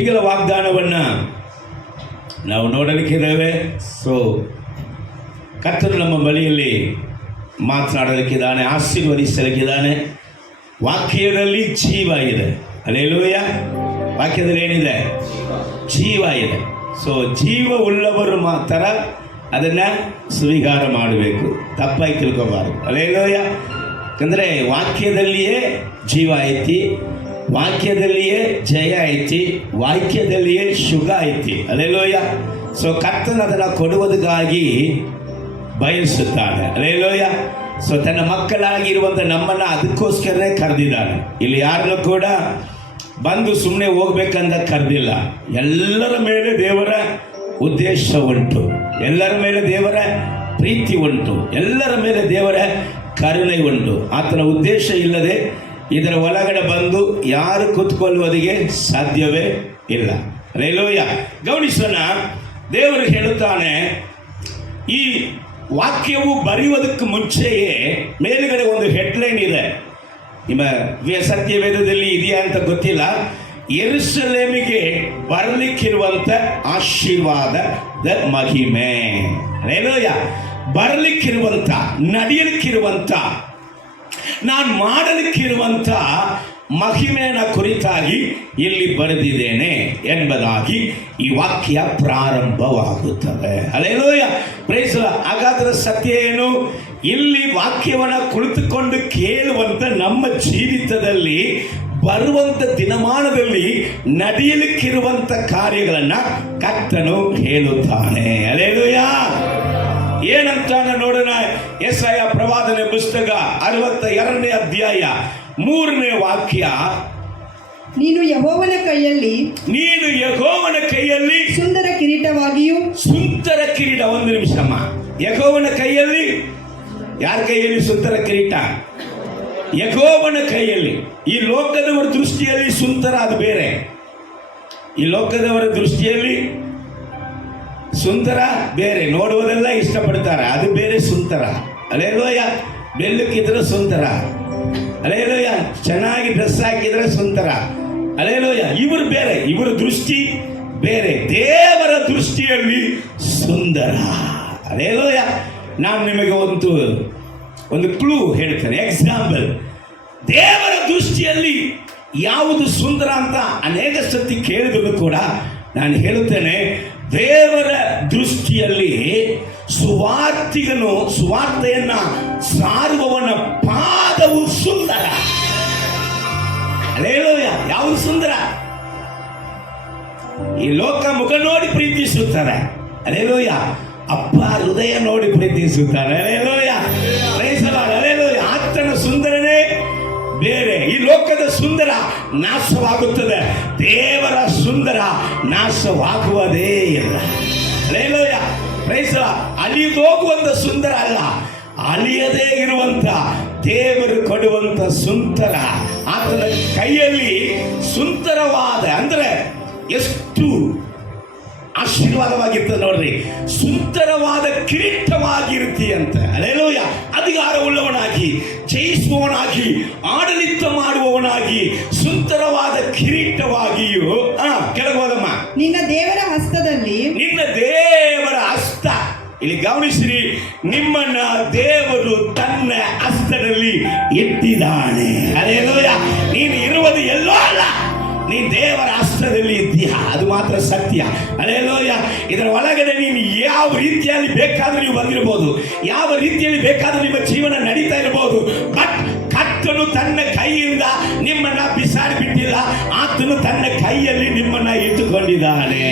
ಈಗಲ ವಾಗ್ದಾನವನ್ನು ನಾವು ನೋಡಲಿಕ್ಕಿದ್ದೇವೆ. ಕರ್ತನು ನಮ್ಮ ಬಳಿಯಲ್ಲಿ ಮಾತನಾಡಲಿಕ್ಕಿದ್ದಾನೆ, ಆಶೀರ್ವದಿಸಲಿಕ್ಕಿದ್ದಾನೆ. ವಾಕ್ಯದಲ್ಲಿ ಜೀವ ಇದೆ. ಹಲ್ಲೆಲೂಯಾ. ವಾಕ್ಯದಲ್ಲಿ ಏನಿದೆ? ಜೀವ ಇದೆ. ಜೀವ ಉಳ್ಳವರು ಮಾತ್ರ ಅದನ್ನು ಸ್ವೀಕಾರ ಮಾಡಬೇಕು, ತಪ್ಪಾಗಿ ತಿಳ್ಕೋಬಾರ್ದು. ಹಲ್ಲೆಲೂಯಾ. ಯಾಕಂದರೆ ವಾಕ್ಯದಲ್ಲಿಯೇ ಜೀವ ಐತಿ, ವಾಕ್ಯದಲ್ಲಿಯೇ ಜಯ ಐತಿ, ವಾಕ್ಯದಲ್ಲಿಯೇ ಶುಗ ಐತಿ. ಹಲ್ಲೆಲೂಯಾ. ಕರ್ತನು ಅದನ್ನು ಕೊಡುವುದಕ್ಕಾಗಿ ಬಯಸುತ್ತಾನೆ. ಹಲ್ಲೆಲೂಯಾ. ತನ್ನ ಮಕ್ಕಳಾಗಿರುವಂಥ ನಮ್ಮನ್ನು ಅದಕ್ಕೋಸ್ಕರನೇ ಕರೆದಿದ್ದಾನೆ. ಇಲ್ಲಿ ಯಾರನ್ನು ಕೂಡ ಬಂದು ಸುಮ್ಮನೆ ಹೋಗ್ಬೇಕಂತ ಕರೆದಿಲ್ಲ. ಎಲ್ಲರ ಮೇಲೆ ದೇವರ ಉದ್ದೇಶ ಉಂಟು, ಎಲ್ಲರ ಮೇಲೆ ದೇವರ ಪ್ರೀತಿ ಉಂಟು, ಎಲ್ಲರ ಮೇಲೆ ದೇವರ ಕರುಣೆ ಉಂಟು. ಆತನ ಉದ್ದೇಶ ಇಲ್ಲದೆ ಇದರ ಒಳಗಡೆ ಬಂದು ಯಾರು ಕೂತ್ಕೊಳ್ಳುವುದಕ್ಕೆ ಸಾಧ್ಯವೇ ಇಲ್ಲ. ಹಲ್ಲೆಲೂಯಾ. ಗಮನಿಸೋಣ, ದೇವರು ಹೇಳುತ್ತಾನೆ, ಈ ವಾಕ್ಯವು ಬರೆಯುವುದಕ್ಕೆ ಮುಂಚೆಯೇ ಮೇಲುಗಡೆ ಒಂದು ಹೆಡ್ಲೈನ್ ಇದೆ. ನಿಮ್ಮ ಸತ್ಯವೇದದಲ್ಲಿ ಇದೆಯಾ ಅಂತ ಗೊತ್ತಿಲ್ಲ. ಯೆರೂಸಲೇಮಿಗೆ ಬರಲಿಕ್ಕಿರುವಂಥ ಆಶೀರ್ವಾದದ ಮಹಿಮೆ. ಹಲ್ಲೆಲೂಯಾ. ಬರಲಿಕ್ಕಿರುವಂಥ, ನಡೆಯಲಿಕ್ಕಿರುವಂಥ, ನಾನು ಮಾಡಲಿಕ್ಕಿರುವಂಥ ಮಹಿಮೆಯ ಕುರಿತಾಗಿ ಇಲ್ಲಿ ಬರೆದಿದ್ದೇನೆ ಎಂಬುದಾಗಿ ಈ ವಾಕ್ಯ ಪ್ರಾರಂಭವಾಗುತ್ತದೆ. ಹಲ್ಲೆಲೂಯಾ. ಪ್ರೈಸ್. ಹಾಗಾದರೆ ಸತ್ಯ ಏನು? ಇಲ್ಲಿ ವಾಕ್ಯವನ್ನು ಕುಳಿತುಕೊಂಡು ಕೇಳುವಂಥ ನಮ್ಮ ಜೀವಿತದಲ್ಲಿ ಬರುವಂಥ ದಿನಮಾನದಲ್ಲಿ ನಡೆಯಲಿಕ್ಕಿರುವಂಥ ಕಾರ್ಯಗಳನ್ನು ಕರ್ತನು ಹೇಳುತ್ತಾನೆ. ಹಲ್ಲೆಲೂಯಾ. ಏನಂತ ನೋಡೋಣ. ಯೆಶಾಯ ಪ್ರವಾದನೆ ಪುಸ್ತಕ 62ನೇ ಅಧ್ಯಾಯ 3ನೇ ವಾಕ್ಯ. ನೀನು ಯೆಹೋವನ ಕೈಯಲ್ಲಿ ಸುಂದರ ಕಿರೀಟವಾಗಿಯೂ. ಸುಂದರ ಕಿರೀಟ. ಒಂದು ನಿಮಿಷಮ್ಮ. ಯೆಹೋವನ ಕೈಯಲ್ಲಿ, ಯಾರ ಕೈಯಲ್ಲಿ ಸುಂದರ ಕಿರೀಟ? ಯೆಹೋವನ ಕೈಯಲ್ಲಿ. ಈ ಲೋಕದವರ ದೃಷ್ಟಿಯಲ್ಲಿ ಸುಂದರ ಅದು ಬೇರೆ. ಈ ಲೋಕದವರ ದೃಷ್ಟಿಯಲ್ಲಿ ಸುಂದರ ಬೇರೆ, ನೋಡುವುದೆಲ್ಲ ಇಷ್ಟಪಡ್ತಾರೆ, ಅದು ಬೇರೆ ಸುಂದರ. ಹಲ್ಲೆಲೂಯಾ. ಬೆಲ್ಲಕ್ಕಿದ್ರೆ ಸುಂದರ. ಹಲ್ಲೆಲೂಯಾ. ಚೆನ್ನಾಗಿ ಡ್ರೆಸ್ ಹಾಕಿದ್ರೆ ಸುಂದರ. ಹಲ್ಲೆಲೂಯಾ. ಇವರು ಬೇರೆ, ಇವರ ದೃಷ್ಟಿ ಬೇರೆ. ದೇವರ ದೃಷ್ಟಿಯಲ್ಲಿ ಸುಂದರ. ಹಲ್ಲೆಲೂಯಾ. ನಾನು ನಿಮಗೆ ಒಂದು ಕ್ಲೂ ಹೇಳ್ತೇನೆ, ಎಕ್ಸಾಂಪಲ್. ದೇವರ ದೃಷ್ಟಿಯಲ್ಲಿ ಯಾವುದು ಸುಂದರ ಅಂತ ಅನೇಕ ಸತಿ ಕೇಳಿದ್ರು ಕೂಡ ನಾನು ಹೇಳುತ್ತೇನೆ, ದೇವರ ದೃಷ್ಟಿಯಲ್ಲಿ ಸುವಾರ್ತೆಯನ್ನ ಸಾರುವವನ ಪಾದವು ಸುಂದರ. ಹಲ್ಲೆಲೂಯಾ. ಯಾವುದು ಸುಂದರ? ಈ ಲೋಕ ಮುಖ ನೋಡಿ ಪ್ರೀತಿಸುತ್ತಾರೆ. ಹಲ್ಲೆಲೂಯಾ. ಅಪ್ಪ ಹೃದಯ ನೋಡಿ ಪ್ರೀತಿಸುತ್ತಾರೆ. Hallelujah. Praise the Lord. Hallelujah. ಆತನ ಸುಂದರನೇ ಬೇರೆ. ಈ ಲೋಕದ ಸುಂದರ ನಾಶವಾಗುತ್ತದೆ, ದೇವರ ಸುಂದರ ನಾಶವಾಗುವುದೇ ಇಲ್ಲ. ಹಲ್ಲೆಲೂಯಾ. Praise the Lord. ಅಳಿಯೋಗುವಂತ ಸುಂದರ ಅಲ್ಲ, ಅಳಿಯದೇ ಇರುವಂತ ದೇವರು ಕೊಡುವಂತ ಸುಂದರ. ಆತನ ಕೈಯಲ್ಲಿ ಸುಂದರವಾದ, ಅಂದ್ರೆ ಎಷ್ಟು ಆಶೀರ್ವಾದವಾಗಿರ್ತದೆ ನೋಡ್ರಿ. ಸುಂದರವಾದ ಕಿರೀಟವಾಗಿರುತ್ತೀಯಂತೆ. ಹಲ್ಲೆಲೂಯಾ. ಅಧಿಕಾರವುಳ್ಳವನಾಗಿ, ಜಯಿಸುವವನಾಗಿ, ಆಡಳಿತ ಮಾಡುವವನಾಗಿ, ಸುಂದರವಾದ ಕಿರೀಟವಾಗಿಯೂ. ಕೆಳಗೋದಮ್ಮ. ನಿನ್ನ ದೇವರ ಹಸ್ತದಲ್ಲಿ. ನಿನ್ನ ದೇವರ ಹಸ್ತ. ಇಲ್ಲಿ ಗಮನಿಸಿರಿ, ನಿಮ್ಮನ್ನ ದೇವರು ತನ್ನ ಹಸ್ತದಲ್ಲಿ ಇಟ್ಟಿದ್ದಾನೆ. ಹಲ್ಲೆಲೂಯಾ. ನೀನು ಇರುವುದು ಎಲ್ಲೋ ಅಲ್ಲ, ನೀ ದೇವರ ಹಸ್ತದಲ್ಲಿ ಇದ್ದೀಯಾ, ಅದು ಮಾತ್ರ ಸತ್ಯ. ಹಲ್ಲೆಲೂಯಾ. ಇದರ ಒಳಗಡೆ ನೀನು ಯಾವ ರೀತಿಯಲ್ಲಿ ಬೇಕಾದರೂ ನೀವು ಬಂದಿರಬಹುದು, ಯಾವ ರೀತಿಯಲ್ಲಿ ಬೇಕಾದರೂ ನಿಮ್ಮ ಜೀವನ ನಡೀತಾ ಇರಬಹುದು. ಬಟ್ ಕರ್ತನು ತನ್ನ ಕೈಯಿಂದ ನಿಮ್ಮನ್ನ ಬಿಸಾಡಿ ಬಿಟ್ಟಿಲ್ಲ, ಆತನು ತನ್ನ ಕೈಯಲ್ಲಿ ನಿಮ್ಮನ್ನ ಇಟ್ಟುಕೊಂಡಿದ್ದಾನೆ.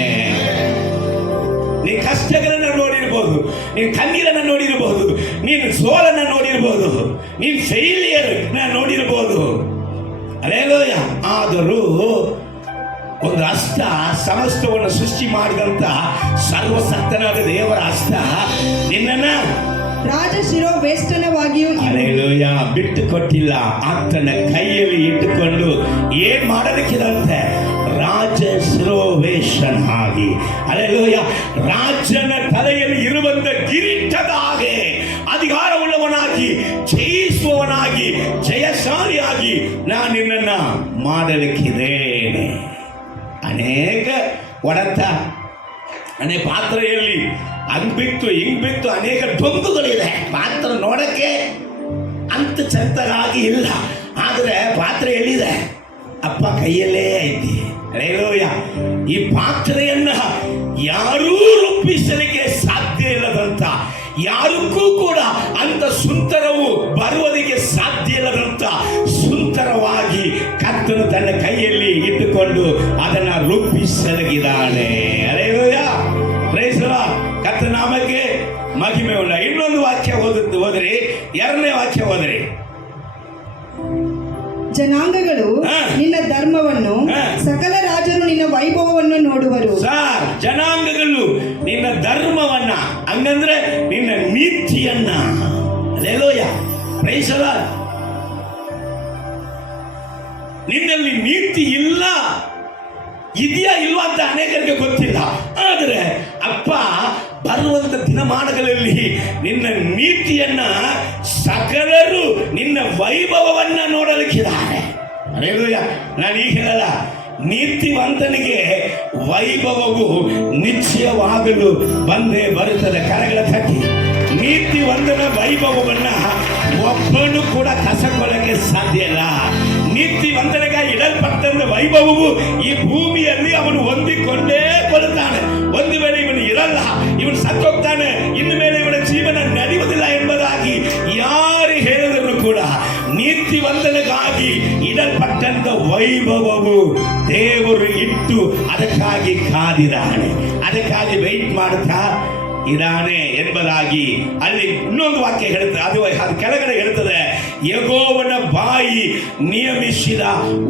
ನೀನು ಕಷ್ಟಗಳನ್ನು ನೋಡಿರಬಹುದು, ನೀನು ಕಣ್ಣೀರನ್ನು ನೋಡಿರಬಹುದು, ನೀನು ಸೋಲನ್ನು ನೋಡಿರಬಹುದು, ನೀನು ಫೇಲಿಯರ್ ನೋಡಿರಬಹುದು. ಹಲ್ಲೆಲೂಯಾ. ಆದರೂ ಒಂದು ಹಸ್ತ, ಸಮಸ್ತವನ್ನು ಸೃಷ್ಟಿ ಮಾಡಿದಂತ ಸರ್ವಸಕ್ತನಾದ ದೇವರ ಹಸ್ತ ನಿನ್ನನ್ನ ರಾಜ ಶಿರೋವೇಷ್ಟನವಾಗಿಯೂ. ಹಲ್ಲೆಲೂಯಾ. ಬಿಟ್ಟು ಕೊಟ್ಟಿಲ್ಲ, ಆತನ ಕೈಯಲ್ಲಿ ಇಟ್ಟುಕೊಂಡು ಏನ್ ಮಾಡಲಿಕ್ಕಿದಂತೆ? ರಾಜ ಶಿರೋವೇಶನಾಗಿ. ಹಲ್ಲೆಲೂಯಾ. ರಾಜನ ತಲೆಯಲ್ಲಿ ಇರುವಂತ ಕಿರೀಟದ ಹಾಗೆ ಅಧಿಕಾರವುಳ್ಳವನಾಗಿ, ಜಯಿಸುವವನಾಗಿ, ಜಯಶಾಲಿಯಾಗಿ ನಾನು ನಿನ್ನನ್ನು ಮಾಡಲಿಕ್ಕಿದ್ದೇನೆ. ಅನೇಕ ಹೊಡೆತ, ಅನೇಕ ಪಾತ್ರೆಯಲ್ಲಿ ಹಂಗ್ ಬಿತ್ತು ಹಿಂಗ್ ಬಿತ್ತು, ಅನೇಕ ಡೊಂಗುಗಳಿದೆ. ಪಾತ್ರ ನೋಡಕ್ಕೆ ಅಂತ ಚಂದಗಾಗಿ ಇಲ್ಲ, ಆದರೆ ಪಾತ್ರೆ ಎಲ್ಲಿದೆ? ಅಪ್ಪ ಕೈಯಲ್ಲೇ ಐತಿ. ಹಲ್ಲೆಲೂಯಾ. ಈ ಪಾತ್ರೆಯನ್ನ ಯಾರೂ ರೂಪಿಸಲಿಕ್ಕೆ ಸಾಧ್ಯ ಇಲ್ಲದಂತ, ಯಾರಿಗೂ ಕೂಡ ಅಂತ ಸುಂದರವು ಬರುವುದಕ್ಕೆ ಸಾಧ್ಯ ಇಲ್ಲದಂತ ಸುಂದರವಾಗಿ ಕರ್ತನು ತನ್ನ ಕೈಯಲ್ಲಿ ಇಟ್ಟುಕೊಂಡು ಅದನ್ನ ರೂಪಿಸಲಗಿದ್ದಾನೆ. ಹಲ್ಲೆಲೂಯಾ. Praise the Lord. ಕರ್ತನ ನಾಮಕ್ಕೆ ಮಹಿಮೆ ಉಂಟ. ಇನ್ನೊಂದು ವಾಕ್ಯ ಓದ್ರಿ, 2ನೇ ವಾಕ್ಯ ಓದ್ರಿ. ಜನಾಂಗಗಳು ಹಾ. ನಿನ್ನ ಧರ್ಮವನ್ನು, ಹಾ. ಸಕಲ ರಾಜರು ನಿನ್ನ ವೈಭವವನ್ನು ನೋಡುವರು. ಸಾರ್, ಜನಾಂಗಗಳು ನಿನ್ನ ಧರ್ಮವನ್ನ, ಹಂಗಂದ್ರೆ ನಿನ್ನ ನೀತಿಯನ್ನ. ಹಲ್ಲೆಲೂಯಾ. Praise the Lord. ನಿನ್ನಲ್ಲಿ ನೀತಿ ಇಲ್ಲ, ಇದೆಯಾ ಇಲ್ವಾ ಅಂತ ಅನೇಕರಿಗೆ ಗೊತ್ತಿಲ್ಲ. ಆದರೆ ಅಪ್ಪ ಬರುವಂತ ದಿನಮಾನಗಳಲ್ಲಿ ನಿನ್ನ ನೀತಿಯನ್ನ, ಸಕಲರು ನಿನ್ನ ವೈಭವವನ್ನ ನೋಡಲಿಕ್ಕಿದ್ದಾರೆ. ಹಲ್ಲೆಲೂಯಾ. ನಾನು ಈಗ ಹೇಳಲ್ಲ, ನೀತಿವಂತನಿಗೆ ವೈಭವವು ನಿಶ್ಚಯವಾಗಲು ಬಂದೇ ಬರುತ್ತದೆ. ಕರಗಳ ತಟ್ಟಿ. ನೀತಿವಂತನ ವೈಭವವನ್ನ ಒಬ್ಬನು ಕೂಡ ಕಸಕೊಳ್ಳಕ್ಕೆ ಸಾಧ್ಯ ಇಲ್ಲ. ನೀತಿವಂತನಿಗಾಗಿ ಇಡಲ್ಪಟ್ಟಂತ ವೈಭವವು ಈ ಭೂಮಿಯಲ್ಲಿ ಅವನು ಹೊಂದಿಕೊಂಡೇ ಕೊಡುತ್ತಾನೆ. ಒಂದು ವೇಳೆ ಇವನು ಇರಲ್ಲ, ಇವನು ಸತ್ತೋಗ್ತಾನೆ, ಇನ್ನು ಮೇಲೆ ಇವನ ಜೀವನ ನಡೆಯುವುದಿಲ್ಲ ಎಂಬುದಾಗಿ ಯಾರು ಹೇಳಿದರೂ ಕೂಡ ನೀತಿವಂತನಿಗಾಗಿ ಇಡಲ್ಪಟ್ಟಂತ ವೈಭವವು ದೇವರು ಇಟ್ಟು ಅದಕ್ಕಾಗಿ ಕಾದಿದ್ದಾನೆ, ಅದಕ್ಕಾಗಿ ವೆಯ್ಟ್ ಮಾಡುತ್ತಾ ಇದಾನೆ ಎಂಬುದಾಗಿ ಅಲ್ಲಿ ಇನ್ನೊಂದು ವಾಕ್ಯ ಹೇಳುತ್ತದೆ. ಅದು ಕೆಳಗಡೆ ಹೇಳುತ್ತದೆ, ಯೆಹೋವನ ಬಾಯಿ ನಿಯಮಿಸಿದ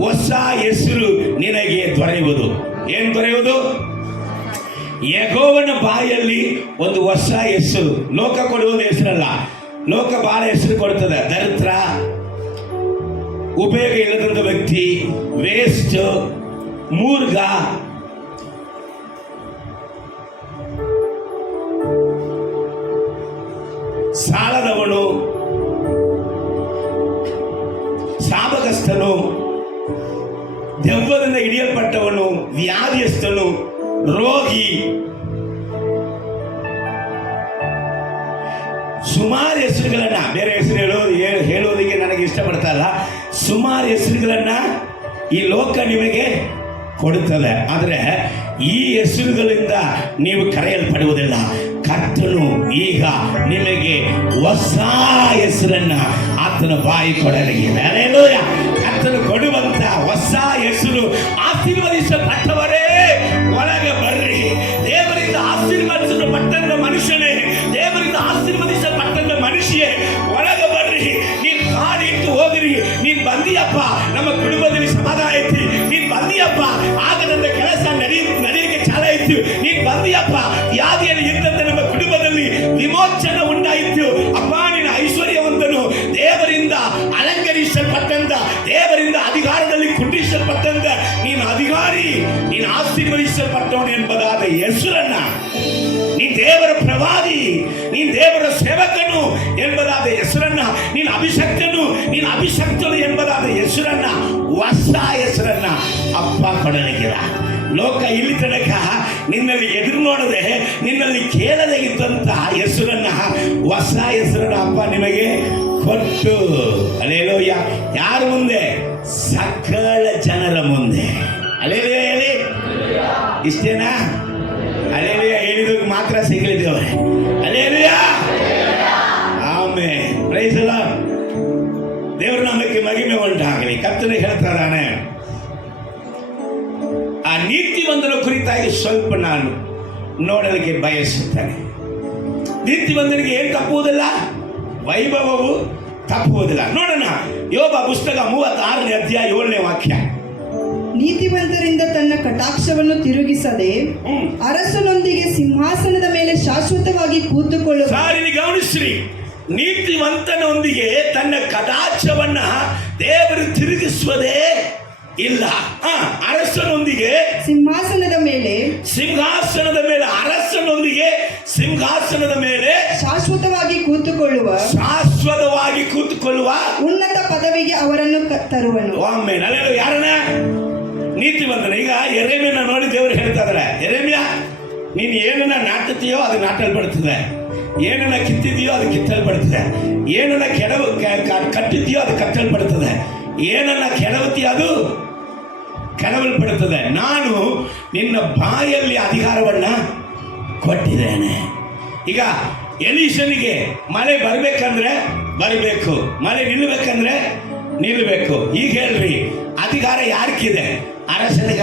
ಹೊಸ ಹೆಸರು ನಿನಗೆ ದೊರೆಯುವುದು. ಏನು ದೊರೆಯುವುದು? ಯೆಹೋವನ ಬಾಯಲ್ಲಿ ಒಂದು ಹೊಸ ಹೆಸರು. ಲೋಕ ಕೊಡುವುದು ಹೆಸರಲ್ಲ, ಲೋಕ ಬಹಳ ಹೆಸರು ಕೊಡುತ್ತದೆ. ದರಿದ್ರ, ಉಪಯೋಗ ಇಲ್ಲದಂತ ವ್ಯಕ್ತಿ, ವೇಸ್ಟ್, ಮೂರ್ಖ, ಸಾಲದವನು, ಶಾಪಗ್ರಸ್ತನು, ದೆವ್ವದಿಂದ ಹಿಡಿಯಲ್ಪಟ್ಟವನು, ವ್ಯಾಧಿಯಸ್ಥನು, ರೋಗಿ, ಸುಮಾರು ಹೆಸರುಗಳನ್ನ, ಬೇರೆ ಹೆಸರು ಹೇಳುವುದಕ್ಕೆ ನನಗೆ ಇಷ್ಟಪಡ್ತಾ ಇಲ್ಲ, ಸುಮಾರು ಹೆಸರುಗಳನ್ನ ಈ ಲೋಕ ನಿಮಗೆ ಕೊಡುತ್ತದೆ. ಆದರೆ ಈ ಹೆಸರುಗಳಿಂದ ನೀವು ಕರೆಯಲ್ಪಡುವುದಿಲ್ಲ. ಕರ್ತನು ಈಗ ನಿಮಗೆ ಹೊಸ ಹೆಸರನ್ನ ಆತನ ಬಾಯಿ ಕೊಡಲಿದೆ. ಹಲ್ಲೆಲೂಯಾ. ಕರ್ತನು ಕೊಡುವಂತ ಹೊಸ ಹೆಸರು, ಆಶೀರ್ವದಿಸಲ್ಪಟ್ಟವರೇ ಒಳಗೆ ಬರ್ರಿ. ದೇವರಿಂದ ಆಶೀರ್ವದಿಸಲ್ಪಟ್ಟಂತ ಮನುಷ್ಯನೇ, ದೇವರಿಂದ ಆಶೀರ್ವದಿಸಲ್ಪಟ್ಟಂತ ಮನುಷ್ಯೇ ಒಳಗೆ ಬರ್ರಿ. ನೀನ್ ಕಾಡಿ ಇಟ್ಟು ಹೋಗಿರಿ, ನೀನ್ ಬಂದಿಯಪ್ಪ ನಮ್ಮ ಕುಟುಂಬದಲ್ಲಿ ಸಮಾಧಾನ ಐತಿ, ನೀನ್ ಬಂದಿಯಪ್ಪ ಆಗದಂತ ಕೆಲಸ ನಡೆಯಲಿಕ್ಕೆ ಚಾಲ ಇತ್ತು, ನೀನ್ ಬಂದಿಯಪ್ಪ ವ್ಯಾಧಿಯಲ್ಲಿ ಇದ್ದಂತೆ ನಮ್ಮ ಕುಟುಂಬದಲ್ಲಿ ವಿಮೋಚನೆ ಉಂಟಾಯಿತು. ಅಪ್ಪ ನಿನ್ನ ಐಶ್ವರ್ಯವಂತನು, ದೇವರಿಂದ ಅಲಂಕರಿಸಲ್ಪಟ್ಟಂತ, ದೇವರಿಂದ ಅಧಿಕಾರದಲ್ಲಿ ಕುಂಡಿಸಲ್ಪಟ್ಟಂತ ನೀನು ಅಧಿಕಾರಿ, ನೀನು ಆಶೀರ್ವದಿಸಲ್ಪಟ್ಟವನು ಎಂಬುದಾದ ಹೆಸರನ್ನ, ನೀನ್ ದೇವರ ಪ್ರವಾದಿ, ನೀನ್ ದೇವರ ಸೇವಕನು ಎಂಬುದಾದ ಹೆಸರನ್ನ, ನೀನು ಅಭಿಷಕ್ತನು, ನೀನು ಅಭಿಷಕ್ತನು ಎಂಬುದಾದ ಹೆಸರನ್ನ, ಹೊಸ ಹೆಸರನ್ನ ಅಪ್ಪ ಕೊಡಲಿಕ್ಕಿಲ್ಲ. ಲೋಕ ಇಲ್ಲಿ ತನಕ ನಿನ್ನಲ್ಲಿ ಎದುರು ನೋಡದೆ, ನಿನ್ನಲ್ಲಿ ಕೇಳದೆ ಇದ್ದಂತ ಹೆಸರನ್ನ, ಹೊಸ ಹೆಸರನ್ನ ಅಪ್ಪ ನಿಮಗೆ ಕೊಟ್ಟು, ಹಲ್ಲೆಲೂಯಾ. ಯಾರ ಮುಂದೆ? ಸಕಲ ಜನರ ಮುಂದೆ. ಹಲ್ಲೆಲೂಯಾ ಹೇಳಿ. ಇಷ್ಟೇನಾ? ಹಲ್ಲೆಲೂಯಾ ಹೇಳಿದಕ್ಕೆ ಮಾತ್ರ ಸಿಗಲಿದ್ದೇವೆ. Hallelujah. Amen. Praise the Lord. ದೇವರ ನಾಮಕ್ಕೆ ಮಹಿಮೆ ಉಂಟಾಗಲಿ. ಕರ್ತನು ಹೇಳ್ತಾ ಇದ್ದಾನೆ, ಆ ನೀತಿವಂತನ ಕುರಿತಾಗಿ ಸ್ವಲ್ಪ ನಾನು ನೋಡಲಿಕ್ಕೆ ಬಯಸುತ್ತೇನೆ. ನೀತಿವಂತನಿಗೆ ಏನು ತಪ್ಪುವುದಿಲ್ಲ? ವೈಭವವು ತಪ್ಪುವುದಿಲ್ಲ. ನೋಡೋಣ, ಯೋಬ ಪುಸ್ತಕ 36ನೇ ಅಧ್ಯಾಯ 7ನೇ ವಾಕ್ಯ. ನೀತಿವಂತರಿಂದ ತನ್ನ ಕಟಾಕ್ಷವನ್ನು ತಿರುಗಿಸದೆ ಅರಸನೊಂದಿಗೆ ಸಿಂಹಾಸನದ ಮೇಲೆ ಶಾಶ್ವತವಾಗಿ ಕೂತುಕೊಳ್ಳುವ. ಸಾರಿ ಗಮನಿಸ್ರಿ, ನೀತಿವಂತನೊಂದಿಗೆ ತನ್ನ ಕಟಾಕ್ಷವನ್ನ ದೇವರು ತಿರುಗಿಸುವುದೇ ಇಲ್ಲ. ಅರಸನೊಂದಿಗೆ ಸಿಂಹಾಸನದ ಮೇಲೆ ಅರಸನೊಂದಿಗೆ ಸಿಂಹಾಸನದ ಮೇಲೆ ಶಾಶ್ವತವಾಗಿ ಕೂತುಕೊಳ್ಳುವ ಉನ್ನತ ಪದವಿಗೆ ಅವರನ್ನು ತರುವನು. ಒಮ್ಮೆ ಯಾರನ್ನ? ನೀತಿವಂತನ. ಈಗ ಎರೆಮಿಯನ್ನ ನೋಡಿ ದೇವರು ಹೇಳ್ತಾ ಇದಾರೆ, ಎರೆಮಿಯ ನೀನು ಏನನ್ನ ನಾಟುತ್ತೀಯೋ ಅದು ನಾಟಲ್ಪಡ್ತದೆ, ಏನನ್ನ ಕಿತ್ತಿದೆಯೋ ಅದು ಕಿತ್ತಲ್ಪಡ್ತದೆ, ಏನನ್ನ ಕಟ್ಟಿದೆಯೋ ಅದು ಕಟ್ಟಲ್ಪಡ್ತದೆ, ಏನನ್ನ ಕೆಡವುತ್ತೀಯೋ ಅದು ಕೆಡವಲ್ಪಡುತ್ತದೆ. ನಾನು ನಿನ್ನ ಬಾಯಲ್ಲಿ ಅಧಿಕಾರವನ್ನ ಕೊಟ್ಟಿದ್ದೇನೆ. ಈಗ ಎಲೀಷನಿಗೆ ಮಳೆ ಬರ್ಬೇಕಂದ್ರೆ ಬರಬೇಕು, ಮಳೆ ನಿಲ್ಲಬೇಕಂದ್ರೆ ನಿಲ್ಲಬೇಕು. ಈಗ ಹೇಳ್ರಿ, ಅಧಿಕಾರ ಯಾರಕ್ಕಿದೆ? ಅರಸನಿಗ,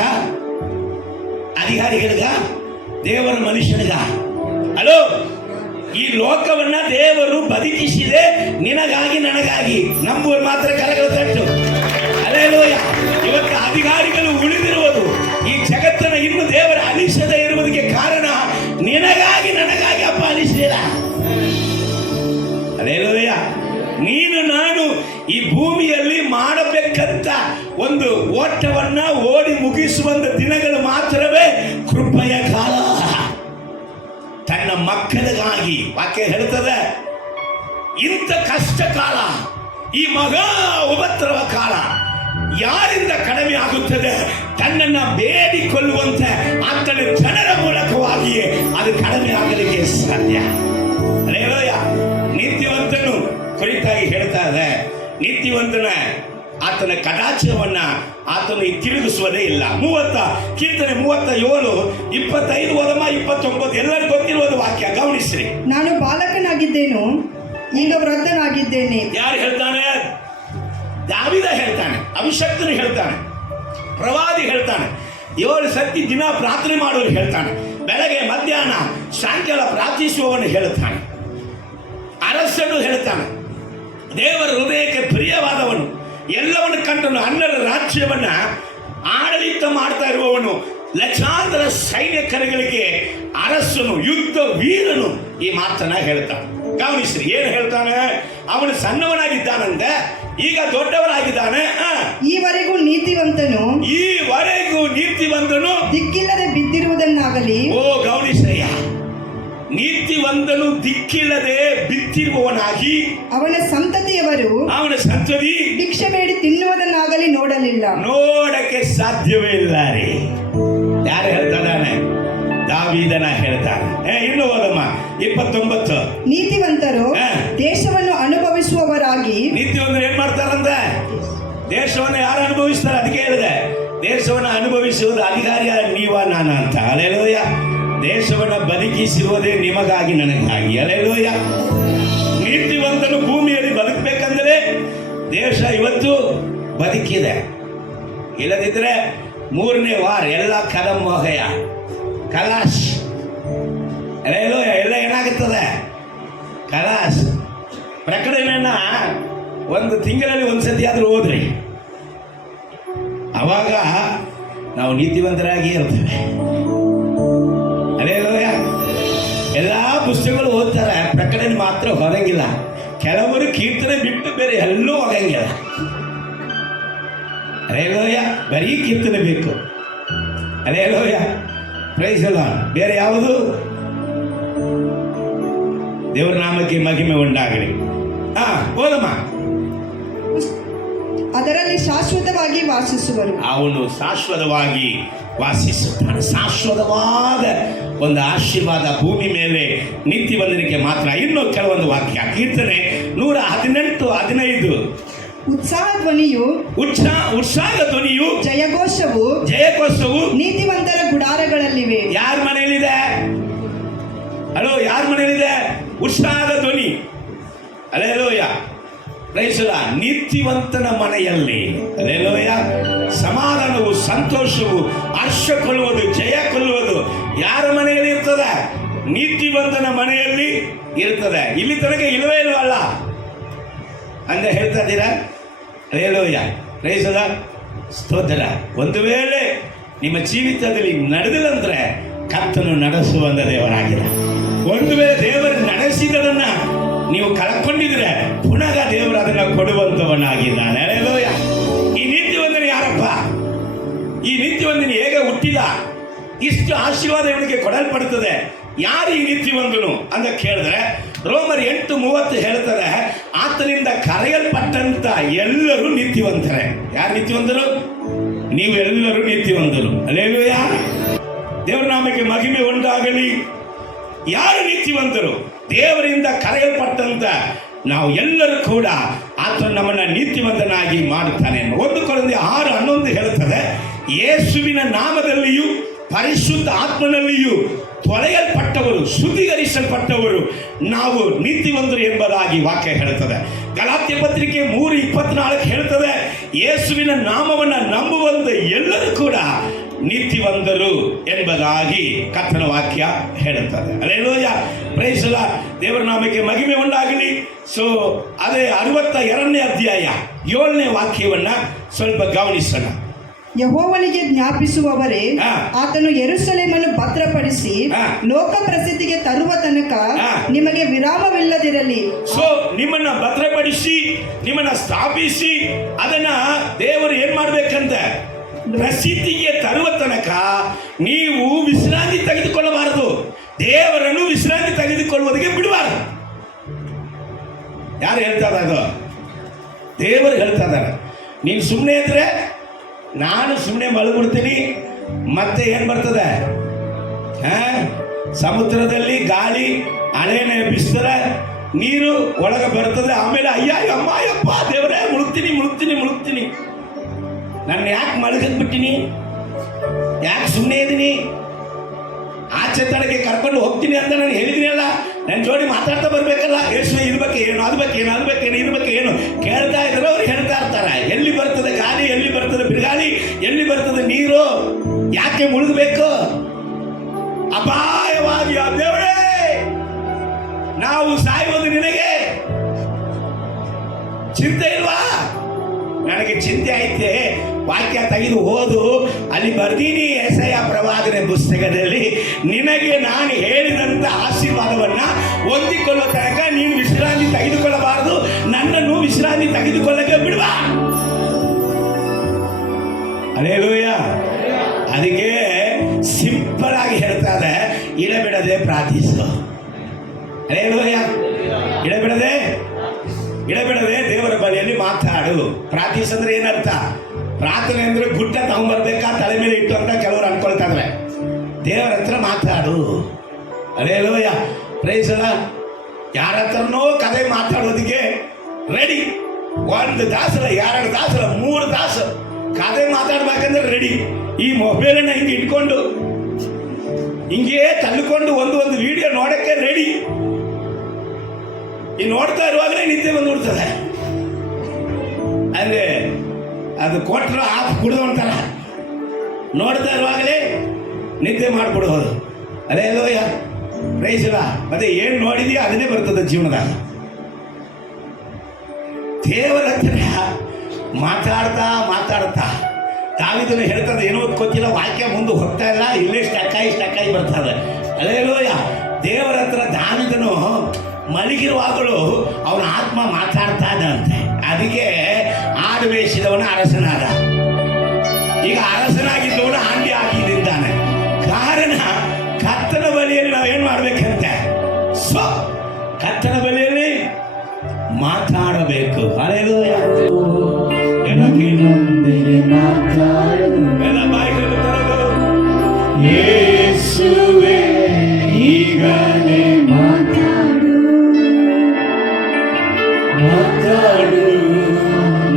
ಅಧಿಕಾರಿಗಳಿಗ, ದೇವರ ಮನುಷ್ಯನಿಗ? ಹಲೋ, ಈ ಲೋಕವನ್ನ ದೇವರು ಬದುಕಿಸಿದೆ ನಿನಗಾಗಿ ನನಗಾಗಿ. ನಂಬುವರು ಮಾತ್ರ ಕರಗಳ ತಟ್ಟು. ಹಲ್ಲೆಲೂಯಾ. ಇವತ್ತು ಅಧಿಕಾರಿಗಳು ಉಳಿದಿರುವುದು ಈ ಜಗತ್ತನ್ನ ಇನ್ನು ದೇವರ ಅಲಿಸದೇ ಇರುವುದಕ್ಕೆ ಕಾರಣ ನಿನಗಾಗಿ ನನಗಾಗಿ ಅಪ್ಪ ಅಲಿಸಲಿಲ್ಲ. ಹಲ್ಲೆಲೂಯಾ. ನೀನು ನಾನು ಈ ಭೂಮಿಯಲ್ಲಿ ಮಾಡಬೇಕಂತ ಒಂದು ಓಟವನ್ನ ಓಡಿ ಮುಗಿಸುವಂತ ದಿನಗಳು ಮಾತ್ರವೇ ಕೃಪೆಯ ಕಾಲ. ತನ್ನ ಮಕ್ಕಳಿಗಾಗಿ ವಾಕ್ಯ ಹೇಳ್ತದೆ, ಇಂಥ ಕಷ್ಟ ಕಾಲ, ಈ ಮಗಾ ಉಪದ್ರವ ಕಾಲ ಯಾರಿಂದ ಕಡಿಮೆ ಆಗುತ್ತದೆ? ತನ್ನನ್ನ ಬೇಡಿಕೊಳ್ಳುವಂತೆ ಆತನ ಜನರ ಮೂಲಕವಾಗಿಯೇ ಅದು ಕಡಿಮೆ ಆಗಲಿಕ್ಕೆ ಸಾಧ್ಯ. ಹಲ್ಲೆಲೂಯಾ. ನೀತಿವಂತನು ಕುರಿತಾಗಿ ಹೇಳ್ತಾ ಇದೆ, ನೀತಿವಂತನ ಆತನ ಕಟಾಕ್ಷವನ್ನ ಆತನು ತಿರುಗಿಸುವುದೇ ಇಲ್ಲ. ಕೀರ್ತನೆ 37, 25 ಓದಮ್ಮ, 29 ಎಲ್ಲರಿಗೂ ಗೊತ್ತಿರುವುದು ವಾಕ್ಯ, ಗಮನಿಸ್ರಿ. ನಾನು ಬಾಲಕನಾಗಿದ್ದೇನು, ಈಗ ವೃದ್ಧನಾಗಿದ್ದೇನೆ. ಯಾರು ಹೇಳ್ತಾನೆ? ದಾವೀದ ಹೇಳ್ತಾನೆ, ಅಭಿಷಕ್ತನು ಹೇಳ್ತಾನೆ, ಪ್ರವಾದಿ ಹೇಳ್ತಾನೆ, 7 ಸತಿ ದಿನ ಪ್ರಾರ್ಥನೆ ಮಾಡೋರು ಹೇಳ್ತಾನೆ, ಬೆಳಗ್ಗೆ ಮಧ್ಯಾಹ್ನ ಸಾಯಂಕಾಲ ಪ್ರಾರ್ಥಿಸುವವನು ಹೇಳ್ತಾನೆ, ಅರಸನು ಹೇಳ್ತಾನೆ, ದೇವರ ಹೃದಯಕ್ಕೆ ಪ್ರಿಯವಾದವನು, ಎಲ್ಲವನ್ನು ಕಂಡನು, 12 ರಾಜ್ಯವನ್ನ ಆಡಳಿತ ಮಾಡ್ತಾ ಇರುವವನು, ಲಕ್ಷಾಂತರ ಸೈನಿಕರುಗಳಿಗೆ ಅರಸನು, ಯುದ್ಧ ವೀರನು ಈ ಮಾತನ್ನ ಹೇಳ್ತಾನೆ. ಗಮನಿಸ್ರಿ, ಏನು ಹೇಳ್ತಾನೆ? ಅವನು ಸಣ್ಣವನಾಗಿದ್ದಾನಂತೆ, ಈಗ ದೊಡ್ಡವನಾಗಿದ್ದಾನೆ. ಈವರೆಗೂ ನೀತಿವಂತನು ದಿಕ್ಕಿಲ್ಲದೆ ಬಿದ್ದಿರುವುದನ್ನಾಗಲಿ. ಓ ಗಮನಿಸ್ರಯ್ಯ, ನೀತಿವಂತನು ದಿಕ್ಕಿಲ್ಲದೆ ಬಿತ್ತಿರುವವನಾಗಿ ಅವನ ಸಂತತಿ ಭಿಕ್ಷೆ ಬೇಡಿ ತಿನ್ನುವುದನ್ನಾಗಲಿ ನೋಡಲಿಲ್ಲ. ನೋಡಕ್ಕೆ ಸಾಧ್ಯವೇ ಇಲ್ಲ ರೀ. ಯಾರು ಹೇಳ್ತಾನೆ? ದಾವೀದನ ಹೇಳ್ತಾನೆ. ಇನ್ನು ಓದಮ್ಮ 29. ನೀತಿವಂತರು ದೇಶವನ್ನು ಅನುಭವಿಸುವವರಾಗಿ. ನೀತಿವಂತರು ಏನ್ ಮಾಡ್ತಾರಂತೆ? ದೇಶವನ್ನು ಯಾರು ಅನುಭವಿಸ್ತಾರೆ? ಅದಕ್ಕೆ ಹೇಳಿದೆ, ದೇಶವನ್ನು ಅನುಭವಿಸುವುದು ಅಧಿಕಾರಿಯ ನೀವ ನಾನು ಅಂತ. ಹಲ್ಲೆಲೂಯಾ. ದೇಶವನ್ನು ಬದುಕಿಸಿರುವುದೇ ನಿಮಗಾಗಿ ನನಗಾಗಿ. ಹಲ್ಲೆಲೂಯಾ. ನೀತಿವಂತನು ಭೂಮಿಯಲ್ಲಿ ಬದುಕಬೇಕಂದ್ರೆ ದೇಶ ಇವತ್ತು ಬದುಕಿದೆ. ಇಲ್ಲದಿದ್ರೆ 3ನೇ ವಾರ ಎಲ್ಲ ಕಲಮೋಹಯ ಕಲಾಶ್. ಹಲ್ಲೆಲೂಯಾ. ಎಲ್ಲ ಏನಾಗುತ್ತದೆ? ಕಲಾಶ್. ಪ್ರಕಟಣೆಯನ್ನ 1 ತಿಂಗಳಲ್ಲಿ 1 ಸತಿ ಆದ್ರೂ ಓದ್ರಿ, ಅವಾಗ ನಾವು ನೀತಿವಂತರಾಗಿ ಇರ್ತೇವೆ. ಹಲ್ಲೆಲೂಯಾ. ಎಲ್ಲ ಪುಸ್ತಕಗಳು ಓದ್ತಾರೆ, ಪ್ರಕಟಣೆ ಮಾತ್ರ ಹೊರಂಗಿಲ್ಲ. ಕೆಲವರು ಕೀರ್ತನೆ ಬಿಟ್ಟು ಬೇರೆ ಎಲ್ಲೂ ಹೋಗಂಗಿಲ್ಲ. ಹಲ್ಲೆಲೂಯಾ. ಬರೀ ಕೀರ್ತನೆ ಬೇಕು. ಹಲ್ಲೆಲೂಯಾ. Praise the Lord. ಬೇರೆ ಯಾವುದು? ದೇವರ ನಾಮಕ್ಕೆ ಮಹಿಮೆ ಉಂಟಾಗಲಿ. ಓದಮ್ಮ. ಅದರಲ್ಲಿ ಶಾಶ್ವತವಾಗಿ ವಾಸಿಸುವರು. ಅವನು ಶಾಶ್ವತವಾಗಿ ವಾಸಿಸುತ್ತಾನೆ. ಶಾಶ್ವತವಾದ ಒಂದು ಆಶೀರ್ವಾದ ಭೂಮಿ ಮೇಲೆ ನೀತಿವಂತನಿಗೆ ಮಾತ್ರ. ಇನ್ನು ಕೆಲವೊಂದು ವಾಕ್ಯ, ಕೀರ್ತನೆ 118:15. ಉತ್ಸಾಹ ಧ್ವನಿಯು ಜಯಘೋಷವು ನೀತಿವಂತರ ಗುಡಾರಗಳಲ್ಲಿವೆ. ಯಾರ ಮನೆಯಲ್ಲಿದೆ? ಹಲೋ, ಯಾರ ಮನೆಯಲ್ಲಿದೆ ಉತ್ಸಾಹದ ಧ್ವನಿ? ಹಲ್ಲೆಲೂಯಾ. Praise the Lord. ನೀತಿವಂತನ ಮನೆಯಲ್ಲಿ ಹಲ್ಲೆಲೂಯಾ ಸಮಾಧಾನವು, ಸಂತೋಷವು, ಹರ್ಷ ಕೊಳ್ಳುವುದು, ಜಯ ಕೊಳ್ಳುವುದು ಯಾರ ಮನೆಯಲ್ಲಿ ಇರ್ತದೆ? ನೀತಿವಂತನ ಮನೆಯಲ್ಲಿ ಇರ್ತದೆ. ಇಲ್ಲಿ ತನಕ ಇಲ್ಲವೇ ಇಲ್ವಲ್ಲ ಅಂತ ಹೇಳ್ತಾ ಇದ್ದೀರಾ? ಹಲ್ಲೆಲೂಯಾ. Praise the Lord. ಸ್ತೋತ್ರ. ಒಂದು ವೇಳೆ ನಿಮ್ಮ ಜೀವಿತದಲ್ಲಿ ನಡೆದಿಲ್ಲಂದ್ರೆ ಕರ್ತನು ನಡೆಸುವಂತ ದೇವರಾಗಿಲ್ಲ. ಒಂದು ವೇಳೆ ದೇವರು ನಡೆಸಿದರನ್ನ ನೀವು ಕಳ್ಕೊಂಡಿದ್ರೆ ಪುನಃ ದೇವರು ಅದನ್ನ ಕೊಡುವಂತವನಾಗಿದ್ದಾನೆ. ಹಲ್ಲೆಲೂಯಾ. ಈ ನೀತಿವಂತನು ಯಾರಪ್ಪ? ಈ ನೀತಿವಂತನು ಹೇಗೆ ಹುಟ್ಟಿದ? ಇಷ್ಟು ಆಶೀರ್ವಾದ ಇವನಿಗೆ ಕೊಡಲ್ಪಡುತ್ತದೆ. ಯಾರು ಈ ನೀತಿವಂತನು ಅಂತ ಕೇಳಿದ್ರೆ ರೋಮರ್ 8:30 ಹೇಳ್ತಾರೆ, ಆತನಿಂದ ಕರೆಯಲ್ಪಟ್ಟಂತ ಎಲ್ಲರೂ ನೀತಿವಂತರೇ. ಯಾರು ನೀತಿವಂತರು? ನೀವೆಲ್ಲರೂ ನೀತಿವಂತರು. ಹಲ್ಲೆಲೂಯಾ. ದೇವರ ನಾಮಕ್ಕೆ ಮಹಿಮೆ ಉಂಟಾಗಲಿ. ಯಾರು ನೀತಿವಂತರು? ದೇವರಿಂದ ಕರೆಯಲ್ಪಟ್ಟಂತ ನಾವು ಎಲ್ಲರೂ ಕೂಡ ಆತ ನಮ್ಮನ್ನ ನೀತಿವಂತನಾಗಿ ಮಾಡುತ್ತಾನೆ. 1 ಕೊರಿಂಥಿ 6:11 ಹೇಳುತ್ತದೆ, ಯೇಸುವಿನ ನಾಮದಲ್ಲಿಯೂ ಪರಿಶುದ್ಧ ಆತ್ಮನಲ್ಲಿಯೂ ತೊಳೆಯಲ್ಪಟ್ಟವರು, ಶುದ್ಧೀಕರಿಸಲ್ಪಟ್ಟವರು ನಾವು ನೀತಿವಂತರು ಎಂಬುದಾಗಿ ವಾಕ್ಯ ಹೇಳುತ್ತದೆ. ಗಲಾತ್ಯ ಪತ್ರಿಕೆ 3:24 ಹೇಳುತ್ತದೆ, ಯೇಸುವಿನ ನಾಮವನ್ನು ನಂಬುವಂತ ಎಲ್ಲರೂ ಕೂಡ ನೀತಿವಂತರು ಎಂಬುದಾಗಿ ಕರ್ತನ ವಾಕ್ಯ ಹೇಳುತ್ತದೆ. Hallelujah, praise the Lord. ದೇವರ ನಾಮಕ್ಕೆ ಮಹಿಮೆ ಉಂಟಾಗಲಿ. ಸೊ ಅದೇ 62ನೇ ಅಧ್ಯಾಯ 7ನೇ ವಾಕ್ಯವನ್ನ ಸ್ವಲ್ಪ ಗಮನಿಸೋಣ. ಯೆಹೋವನಿಗೆ ಜ್ಞಾಪಿಸುವವರೇ, ಆತನು ಯೆರೂಸಲೇಮನ್ನು ಭದ್ರಪಡಿಸಿ ಲೋಕ ಪ್ರಸಿದ್ಧಿಗೆ ತರುವ ತನಕ ನಿಮಗೆ ವಿರಾಮವಿಲ್ಲದಿರಲಿ. ಸೊ ನಿಮ್ಮನ್ನ ಭದ್ರಪಡಿಸಿ, ನಿಮ್ಮನ್ನ ಸ್ಥಾಪಿಸಿ, ಅದನ್ನ ದೇವರು ಏನ್ ಮಾಡ್ಬೇಕಂತ ಪ್ರಸಿದ್ಧಿಗೆ ತರುವ ತನಕ ನೀವು ವಿಶ್ರಾಂತಿ ತೆಗೆದುಕೊಳ್ಳಬಾರದು. ದೇವರನ್ನು ವಿಶ್ರಾಂತಿ ತೆಗೆದುಕೊಳ್ಳುವುದಕ್ಕೆ ಬಿಡಬಾರದು. ಯಾರು ಹೇಳ್ತಾ ಇದ್ದಾರೆ? ದೇವರು ಹೇಳ್ತಾ ಇದ್ದಾರೆ. ನೀನು ಸುಮ್ಮನೆ ಇದ್ರೆ ನಾನು ಸುಮ್ಮನೆ ಮಲಗ್ಬಿಡ್ತೀನಿ. ಮತ್ತೆ ಏನು ಬರ್ತದೆ? ಸಮುದ್ರದಲ್ಲಿ ಗಾಳಿ ಅಲೆನ ಎಬ್ಬಿಸ್ತಾರೆ, ನೀರು ಒಳಗೆ ಬರ್ತದೆ. ಆಮೇಲೆ ಅಯ್ಯ ಅಮ್ಮ ಅಯ್ಯಪ್ಪ ದೇವರೇ ಮುಳುಗ್ತೀನಿ. ನಾನು ಯಾಕೆ ಮಲಗಿದ್ಬಿಟ್ಟಿನಿ? ಯಾಕೆ ಸುಮ್ಮನೆ ಇದ್ದೀನಿ? ಆಚೆ ತಡೆಗೆ ಕರ್ಕೊಂಡು ಹೋಗ್ತೀನಿ ಅಂತ ನಾನು ಹೇಳಿದ್ದೀನಲ್ಲ, ನನ್ನ ಜೋಡಿ ಮಾತಾಡ್ತಾ ಬರ್ಬೇಕಲ್ಲ. ಯೇಸು ಇರ್ಬೇಕೇನು, ಇರ್ಬೇಕೇನು ಕೇಳ್ತಾ ಇದ್ರೆ ಅವ್ರು ಹೇಳ್ತಾ ಇರ್ತಾರೆ. ಎಲ್ಲಿ ಬರ್ತದೆ ಗಾಳಿ, ಎಲ್ಲಿ ಬರ್ತದೆ ಬಿರುಗಾಳಿ, ಎಲ್ಲಿ ಬರ್ತದೆ ನೀರು, ಯಾಕೆ ಮುಳುಗಬೇಕು? ಅಪಾಯವಾಗಿ ಆ ದೇವರೇ ನಾವು ಸಾಯುವುದು ನಿನಗೆ ಚಿಂತೆ ಇಲ್ವಾ? ನನಗೆ ಚಿಂತೆ ಐತೆ. ವಾಕ್ಯ ತೆಗೆದು ಓದು, ಅಲ್ಲಿ ಬರ್ದೀನಿ ಯೆಶಾಯ ಪ್ರವಾದನೆ ಪುಸ್ತಕದಲ್ಲಿ, ನಿನಗೆ ನಾನು ಹೇಳಿದಂತ ಆಶೀರ್ವಾದವನ್ನ ಹೊಂದಿಕೊಳ್ಳುವ ತನಕ ನೀನು ವಿಶ್ರಾಂತಿ ತೆಗೆದುಕೊಳ್ಳಬಾರದು. ನನ್ನನ್ನು ವಿಶ್ರಾಂತಿ ತೆಗೆದುಕೊಳ್ಳಕ್ಕೆ ಬಿಡುವ. ಹಲ್ಲೆಲೂಯಾ. ಅದಕ್ಕೆ ಸಿಂಪಲ್ ಆಗಿ ಹೇಳ್ತಾರೆ, ಇಡಬಿಡದೆ ಪ್ರಾರ್ಥಿಸು. ಹಲ್ಲೆಲೂಯಾ. ಇಡಬಿಡದೆ ದೇವರ ಬಳಿಯಲ್ಲಿ ಮಾತಾಡು. ಪ್ರಾರ್ಥಿಸಂದ್ರೆ ಏನರ್ಥ? ಪ್ರಾರ್ಥನೆ ಅಂದ್ರೆ ಗುಡ್ಡ ತಗೊಂಡ್ಬರ್ಬೇಕಾ ತಲೆ ಮೇಲೆ ಇಟ್ಟು ಅಂತ ಕೆಲವರು ಅನ್ಕೊಳ್ತಾ ಇದ್ದಾರೆ. ದೇವರ ಹತ್ರ ಮಾತಾಡು. Hallelujah, praise the Lord. ಯಾರ ಹತ್ರನೋ ಕತೆ ಮಾತಾಡೋದಿಗೆ ರೆಡಿ. 1 ತಾಸಲ್ಲ, 2 ತಾಸಲ್ಲ, 3 ತಾಸು ಕತೆ ಮಾತಾಡ್ಬೇಕಂದ್ರೆ ರೆಡಿ. ಈ ಮೊಬೈಲನ್ನ ಹಿಂಗೆ ಇಟ್ಕೊಂಡು ಹಿಂಗೆ ತಳ್ಳಿಕೊಂಡು ಒಂದು ವಿಡಿಯೋ ನೋಡಕ್ಕೆ ರೆಡಿ. ಈ ನೋಡ್ತಾ ಇರುವಾಗಲೇ ನಿದ್ದೆ ಬಂದ್ಬಿಡ್ತದೆ. ಅಂದ್ರೆ ಅದು ಕೊಟ್ಟರು ಆಫ್ ಕುಡಿದು ಅಂತಾರ, ನೋಡ್ತಾ ಇರುವಾಗಲೇ ನಿದ್ದೆ ಮಾಡಿಬಿಡ್ಬೋದು. Hallelujah, praise the Lord. ಮತ್ತೆ ಏನು ನೋಡಿದೆಯೋ ಅದನ್ನೇ ಬರ್ತದೆ ಜೀವನದಾಗ. ದೇವರ ಹತ್ರ ಮಾತಾಡ್ತಾ ದಾವೀದನು ಹೇಳ್ತದೆ, ಏನೋ ಗೊತ್ತಿಲ್ಲ, ವಾಕ್ಯ ಮುಂದೆ ಹೋಗ್ತಾ ಇಲ್ಲ, ಇಲ್ಲೇ ಸ್ಟಕ್ಕಾಗಿ ಬರ್ತದೆ. ಹಲ್ಲೆಲೂಯಾ. ದೇವರ ಹತ್ರ ದಾವೀದನು ಮಲಗಿರುವಾಗಲೂ ಅವನ ಆತ್ಮ ಮಾತಾಡ್ತಾ ಇದ್ದಂತೆ. ಅದಕ್ಕೆ ಆಡು ಬೇಯಿಸಿದವನ ಅರಸನಾದ. ಈಗ ಅರಸನಾಗಿದ್ದವನು ಆಂಡಿ ಆಗಿದ್ದಾನೆ. ಕಾರಣ ಕರ್ತನ ಬಳಿಯಲ್ಲಿ ನಾವೇನು ಮಾಡ್ಬೇಕಂತೆ? ಕರ್ತನ ಬಳಿಯಲ್ಲಿ ಮಾತಾಡಬೇಕು. ಹಲ್ಲೆಲೂಯಾ. ಯೇಸುವೇ ಈಗಲೇ ಮಾತಾಡು,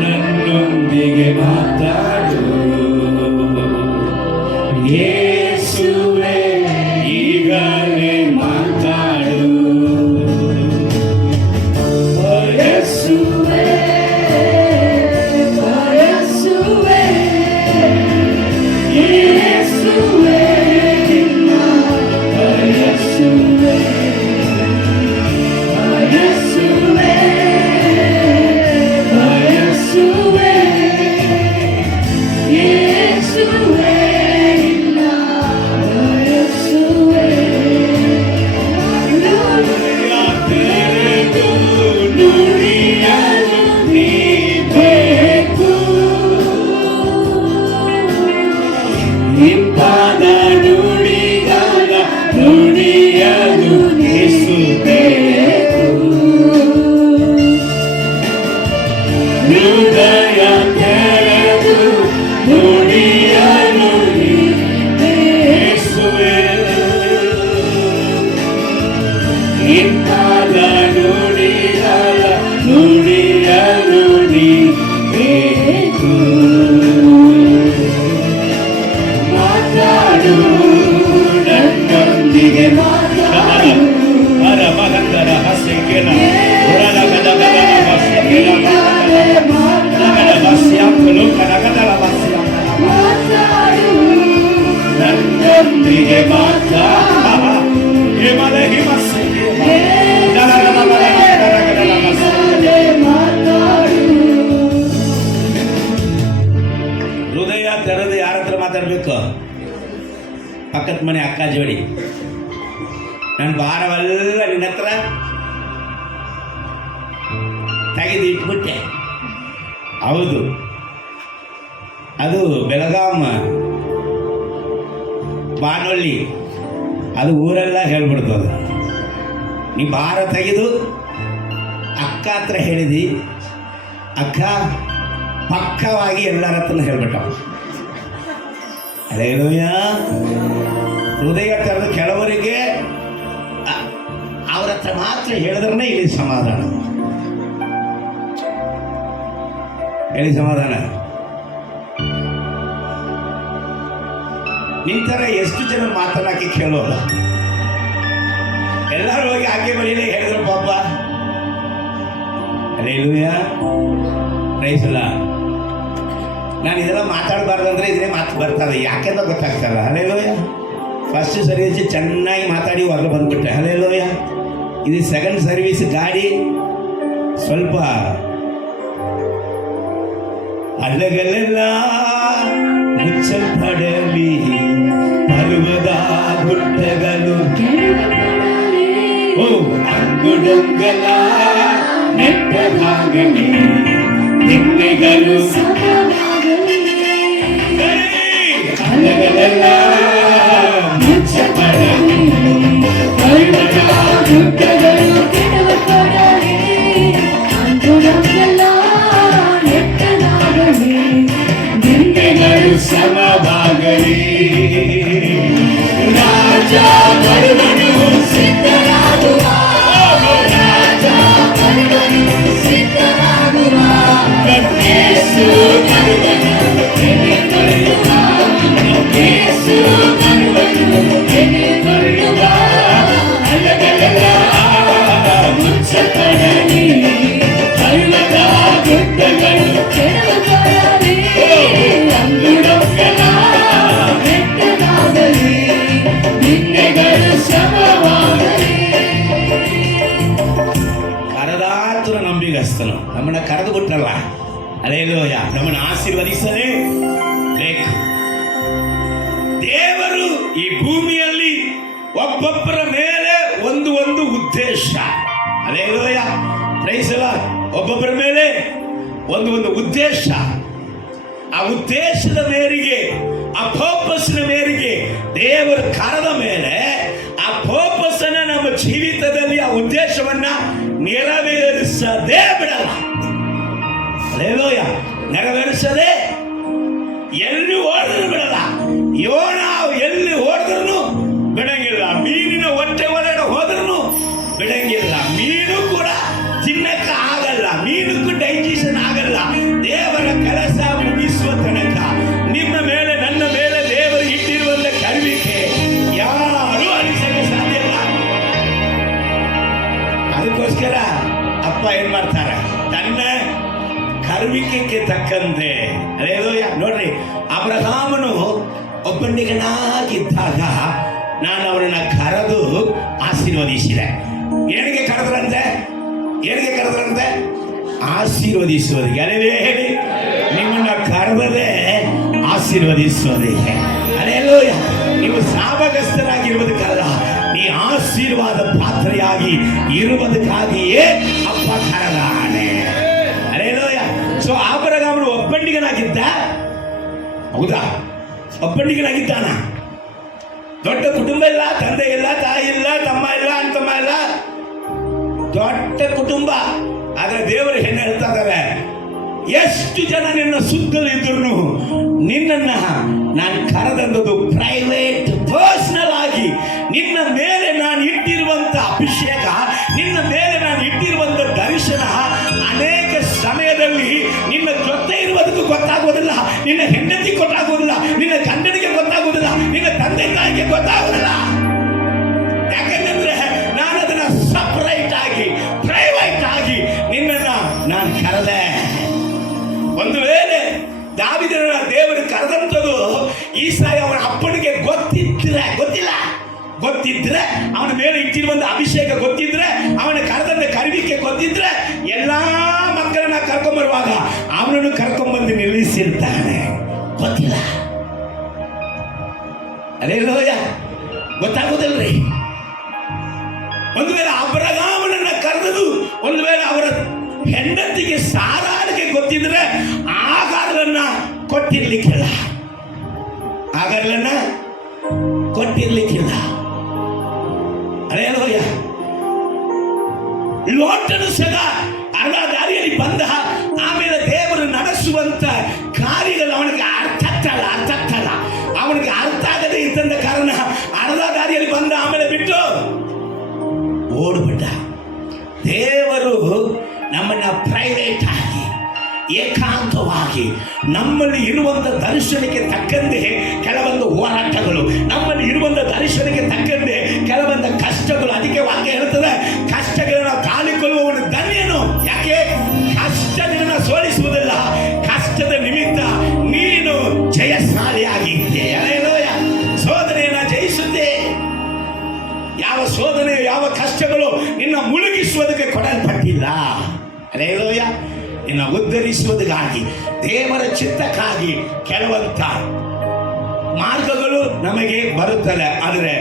ನನ್ನೊಂದಿಗೆ ಮಾತಾಡು. ಯೇಸುವೇ ಈಗಲೇ ಮಾತಾಡು. ಯೇಸುವೇ ಯೇಸುವೇ ನಿನ್ನ ನನ್ನೊಂದಿಗೆ ಮಾತ್ರ ಹೃದಯ ತೆರೆದು ಯಾರ ಹತ್ರ ಮಾತಾಡ್ಬೇಕು? ಪಕ್ಕದ ಮನೆ ಅಕ್ಕ ಜೋಡಿ, ನನ್ನ ಭಾರವೆಲ್ಲ ನಿನ್ನ ಹತ್ರ ತೆಗೆದು ಇಟ್ಬಿಟ್ಟೆ. ಹೌದು, ಅದು ಬೆಳಗಾಂ ಬಾನೊಳ್ಳಿ, ಅದು ಊರೆಲ್ಲ ಹೇಳ್ಬಿಡ್ತದ. ನೀ ಭಾರ ತೆಗೆದು ಅಕ್ಕ ಹತ್ರ ಹೇಳಿದಿ, ಅಕ್ಕ ಪಕ್ಕವಾಗಿ ಎಲ್ಲರ ಹತ್ರ ಹೇಳ್ಬಿಟ್ಟ. ಅಲ್ಲೇಲೂಯ. ಹೃದಯ ತೆರೆದು ಕೆಲವರಿಗೆ ಅವ್ರ ಹತ್ರ ಮಾತ್ರ ಹೇಳಿದ್ರೆ ಇಲ್ಲಿ ಸಮಾಧಾನ, ಹೇಳಿ ಸಮಾಧಾನ. ನಿಂತರ ಎಷ್ಟು ಜನ ಮಾತನಾಕಿ ಕೇಳೋಲ್ಲ. ಎಲ್ಲರೂ ಹೋಗಿ ಆಕೆ ಬರೀಲಿ ಹೇಳಿದ್ರು ಪಾಪ. ಅಲ್ಲೇಲೂಯ, ಪ್ರೈಸ್ ಅಲ್ಲ. ನಾನು ಇದೆಲ್ಲ ಮಾತಾಡಬಾರ್ದಂದ್ರೆ ಇದನ್ನೇ ಮಾತು ಬರ್ತದೆ, ಯಾಕೆಂತ ಗೊತ್ತಾಗ್ತಲ್ಲ. ಅಲ್ಲೇಲೂಯ. ಫಸ್ಟ್ ಸರ್ವಿಸ್ ಚೆನ್ನಾಗಿ ಮಾತಾಡಿ ಹೊರಗೆ ಬಂದ್ಬಿಟ್ಟೆ. ಅಲ್ಲೇಲೂಯ. ಇದು ಸೆಕೆಂಡ್ ಸರ್ವಿಸ್ ಗಾಡಿ ಸ್ವಲ್ಪ ಅಲ್ಲಗಲೆಲ್ಲ ಮುಚ್ಚಲ್ಪಡಲಿ, ಪರ್ವದ ಗುಡ್ಡಗಳು ಅಂಗುಡೊಂಗಲ ನೆಟ್ಟದಾಗಲಿ, ನಿನ್ನೆಗಳು ಅಲ್ಲಗಲೆಲ್ಲ ಮುಚ್ಚಲ್ಪಡಲಿ, ಪರ್ವದ ಗುಡ್ಡಗಳು ಸಮವಾಗಲಿ. ರಾಜ ಬರುವನು, ಸಿದ್ಧರಾಗುವ, ರಾಜ ಬರುವನು, ಸಿದ್ಧರಾಗುವ, ಯೇಸು ಬರುವನು, ಎಲೆಗೊಳ್ಳುವ, ಯೇಸು ಬರುವನು, ಎಲೆಗೊಳ್ಳುವ, ಅಲಗಲೆಲ್ಲ ಮುಚ್ಚಲ್ಪಡಲಿ, ಪರ್ವತ ಗುಡ್ಡಗಳು ಕೆಡವಬರಲಿ, ಅಂಗುಡೊಂಗಲ ನೆಟ್ಟದಾಗಲಿ, ನಿನ್ನೆಗಳು ಸಮವಾಗಲಿ. ಕರೆದಾತುರ ನಂಬಿಗಸ್ತನು, ನಮ್ಮನ್ನ ಕರೆದು ಬಿಟ್ರಲ್ಲ. ಅಲ್ಲೇಲೂಯ. ನಮ್ಮನ್ನು ಆಶೀರ್ವದಿಸಲೇ ಬೇಕು. ದೇವರು ಈ ಭೂಮಿಯಲ್ಲಿ ಒಬ್ಬೊಬ್ಬರ ಮೇಲೆ ಒಂದು ಉದ್ದೇಶ. ಅಲ್ಲೇಲೂಯ, ಪ್ರೈಸ್ ಅಲ್ಲ. ಒಬ್ಬೊಬ್ಬರ ಮೇಲೆ ಒಂದು ಉದ್ದೇಶ. ಆ ಉದ್ದೇಶದ ಮೇರೆಗೆ, ಆ ಪರ್ಪಸ್ನ ಮೇರೆಗೆ ದೇವರು ಕರೆದ ಮೇಲೆ ಆ ಪರ್ಪಸ್ಸನ್ನ ನಮ್ಮ ಜೀವಿತದಲ್ಲಿ, ಆ ಉದ್ದೇಶವನ್ನ ನೆರವೇರಿಸದೇ ಬಿಡಲ್ಲ. ಅಲ್ಲೇಲೂಯ. ನೆರವೇರಿಸದೆ ಎಲ್ಲಿ ಓಡಿದ್ರು ಬಿಡಲ್ಲ. ಯೋನ ಎಲ್ಲಿ ಓಡಿದ್ರು ಬಿಡಂಗಿಲ್ಲ. ಮೀನಿನ ಹೊಟ್ಟೆ ಒಳಗಡೆ ಹೋದ್ರೂ ಬಿಡಂಗಿಲ್ಲ. ಮೀನು ಕೂಡ ತಿನ್ನಕ್ಕ ಆಗಲ್ಲ, ಮೀನಕ್ಕೂ ಡೈಜೆಷನ್ ಆಗಲ್ಲ. ದೇವರ ಕೆಲಸ ಮುಗಿಸುವ ತನಕ ನಿಮ್ಮ ಮೇಲೆ, ನನ್ನ ಮೇಲೆ ದೇವರು ಇಟ್ಟಿರುವಂತ ಕರುವಿಕೆ ಯಾರು ಅಳಿಸಲು ಸಾಧ್ಯ ಇಲ್ಲ. ಅದಕ್ಕೋಸ್ಕರ ಅಪ್ಪ ಏನ್ ಮಾಡ್ತಾರೆ, ತನ್ನ ಕರುವಿಕೆಗೆ ತಕ್ಕಂತೆ. ಅಲ್ಲೇಲೂಯ. ನೋಡ್ರಿ, ಅಬ್ರಹಾಮನು ಒಬ್ಬಂಡಿಗನಾಗಿದ್ದಾಗ ನಾನು ಅವನನ್ನ ಕರೆದು ಆಶೀರ್ವದಿಸಿದೆ. ಏನಿಗೆ ಕರೆದ್ರಂತೆ? ಆಶೀರ್ವದಿಸುವುದಕ್ಕೆ. ಅಲ್ಲೇ ಹೇಳಿ, ನಿಮ್ಮನ್ನ ಕರೆದದೆ ಆಶೀರ್ವದಿಸುವುದಕ್ಕೆ. ಅಲ್ಲೇಲೂಯ. ನೀವು ಶಾಪಗ್ರಸ್ತರಾಗಿರುವುದಕ್ಕಲ್ಲ, ನೀ ಆಶೀರ್ವಾದ ಪಾತ್ರೆಯಾಗಿ ಇರುವುದಕ್ಕಾಗಿಯೇ ಅಪ್ಪ ಕರೆದಾನೆ. ಅಲ್ಲೇಲೂಯ. ಸೊ ಅಬ್ರಹಾಮನು ಒಬ್ಬಂಡಿಗನಾಗಿದ್ದ. ಹೌದಾ? ಒಬ್ಬಂಡಿಗನಾಗಿದ್ದಾನ. ದೊಡ್ಡ ಕುಟುಂಬ ಇಲ್ಲ, ತಂದೆ ಇಲ್ಲ, ತಾಯಿ ಇಲ್ಲ, ತಮ್ಮ ಇಲ್ಲ, ಅಣ್ತಮ್ಮ ಇಲ್ಲ, ದೊಡ್ಡ ಕುಟುಂಬ. ಆದ್ರೆ ದೇವರು ಏನ್ ಹೇಳ್ತಾ ಇದ್ದಾರೆ, ಎಷ್ಟು ಜನ ನಿನ್ನ ಸುತ್ತಲೂ ಇದ್ರು ನಿನ್ನನ್ನ ನಾನು ಕರೆದಂಥದ್ದು ಪ್ರೈವೇಟ್, ಪರ್ಸನಲ್ ಆಗಿ. ನಿನ್ನ ಮೇಲೆ ನಾನು ಇಟ್ಟಿರುವಂತ ಅಭಿಷೇಕ, ನಿನ್ನ ಮೇಲೆ ನಾನು ಇಟ್ಟಿರುವಂತ ದರ್ಶನ ಅನೇಕ ಸಮಯದಲ್ಲಿ ನಿನ್ನ ಜೊತೆ ಇರುವುದಕ್ಕೂ ಗೊತ್ತಾಗುವುದಿಲ್ಲ, ನಿನ್ನ ಹೆಂಡತಿ ಗೊತ್ತಾಗುವುದಿಲ್ಲ, ನಿನ್ನ ಗಂಡನಿಗೆ ಗೊತ್ತಾಗುವುದಿಲ್ಲ, ನಿನ್ನ ತಂದೆ ತಾಯಿಗೆ ಗೊತ್ತಾಗುವುದಿಲ್ಲ. ಗೊತ್ತಿಲ್ಲ. ಗೊತ್ತಿದ್ರೆ ಅವನ ಮೇಲೆ ಇಟ್ಟಿರುವಂತ ಅಭಿಷೇಕ ಗೊತ್ತಿದ್ರೆ, ಅವನ ಕರೆದಂತ ಕರಿವಿಕೆ ಗೊತ್ತಿದ್ರೆ, ಎಲ್ಲಾ ಮಕ್ಕಳನ್ನ ಕರ್ಕೊಂಡ್ಬರುವಾಗ ಅವನನ್ನು ಕರ್ಕೊಂಡ್ಬಂದು ನಿಲ್ಲಿಸಿರ್ತಾನೆ. ಗೊತ್ತಿಲ್ಲ. ಅಲ್ಲೇಲೂಯ. ಗೊತ್ತಾಗೋದಿಲ್ರಿ. ಒಂದು ವೇಳೆ ಅಬ್ರಹಾಮನನ್ನ ಕರೆದು ಒಂದು ವೇಳೆ ಅವರ ಹೆಂಡತಿಗೆ ಸಾರಾಳಿಗೆ ಗೊತ್ತಿದ್ರೆ ಆಗಾರನ್ನ ಕೊಟ್ಟಿರ್ಲಿಕ್ಕಿಲ್ಲ. ಆಗಾರನ್ನ ಕೊಟ್ಟಿರ್ಲಿಕ್ಕಿಲ್ಲ. ಅಲ್ಲೇಲೂಯ. ಲೋಟನು ಸಹ ಅರ್ಧ ದಾರಿಯಲ್ಲಿ ಬಂದ, ಆಮೇಲೆ ದೇವರು ನಡೆಸುವಂತ ಕಾರ್ಯಗಳು ಅವನಿಗೆ ಅರ್ಥ ಆಗ್ತಲ್ಲ. ಅವನಿಗೆ ಅರ್ಥ ಆಗದೆ ಇದ್ದಂತ ಕಾರಣ ಅರ್ಧ ದಾರಿಯಲ್ಲಿ ಬಂದ, ಆಮೇಲೆ ಬಿಟ್ಟು ಓಡ್ಬಿಟ್ಟ. ದೇವರು ನಮ್ಮನ್ನ ಪ್ರೈವೇಟ್ ಆಗಿ ಏಕಾಂತವಾಗಿ ನಮ್ಮಲ್ಲಿ ಇರುವಂತ ದರ್ಶನಕ್ಕೆ ತಕ್ಕಂತೆ ಕೆಲವೊಂದು ಹೋರಾಟಗಳು, ನಮ್ಮಲ್ಲಿ ಇರುವಂತ ದರ್ಶನಕ್ಕೆ ತಕ್ಕಂತೆ ಕೆಲವೊಂದು ಕಷ್ಟಗಳು. ಅದಕ್ಕೆ ವಾಕ್ಯ ಹೇಳ್ತದೆ, ಕಷ್ಟಗಳನ್ನ ತಾಳಿಕೊಳ್ಳುವವನು ಧನ್ಯನು. ಯಾಕೆ? ಕಷ್ಟ ನಿನ್ನ ಸೋಲಿಸುವುದಿಲ್ಲ, ಕಷ್ಟದ ನಿಮಿತ್ತ ನೀನು ಜಯಶಾಲಿಯಾಗಿದ್ದೆ. ಅಲ್ಲೇಲೂಯ. ಶೋಧನೆಯನ್ನ ಜಯಿಸುತ್ತೆ. ಯಾವ ಶೋಧನೆ, ಯಾವ ಕಷ್ಟಗಳು ನಿನ್ನ ಮುಳುಗಿಸುವುದಕ್ಕೆ ಕೊಡಲ್ಪಟ್ಟಿಲ್ಲ. ಅಲ್ಲೇಲೂಯ. ನಿನ್ನ ಉದ್ಧರಿಸುವುದಕ್ಕಾಗಿ, ದೇವರ ಚಿತ್ತಕ್ಕಾಗಿ ಕೆಲವಂತ ಮಾರ್ಗಗಳು ನಮಗೆ ಬರುತ್ತದೆ. ಆದರೆ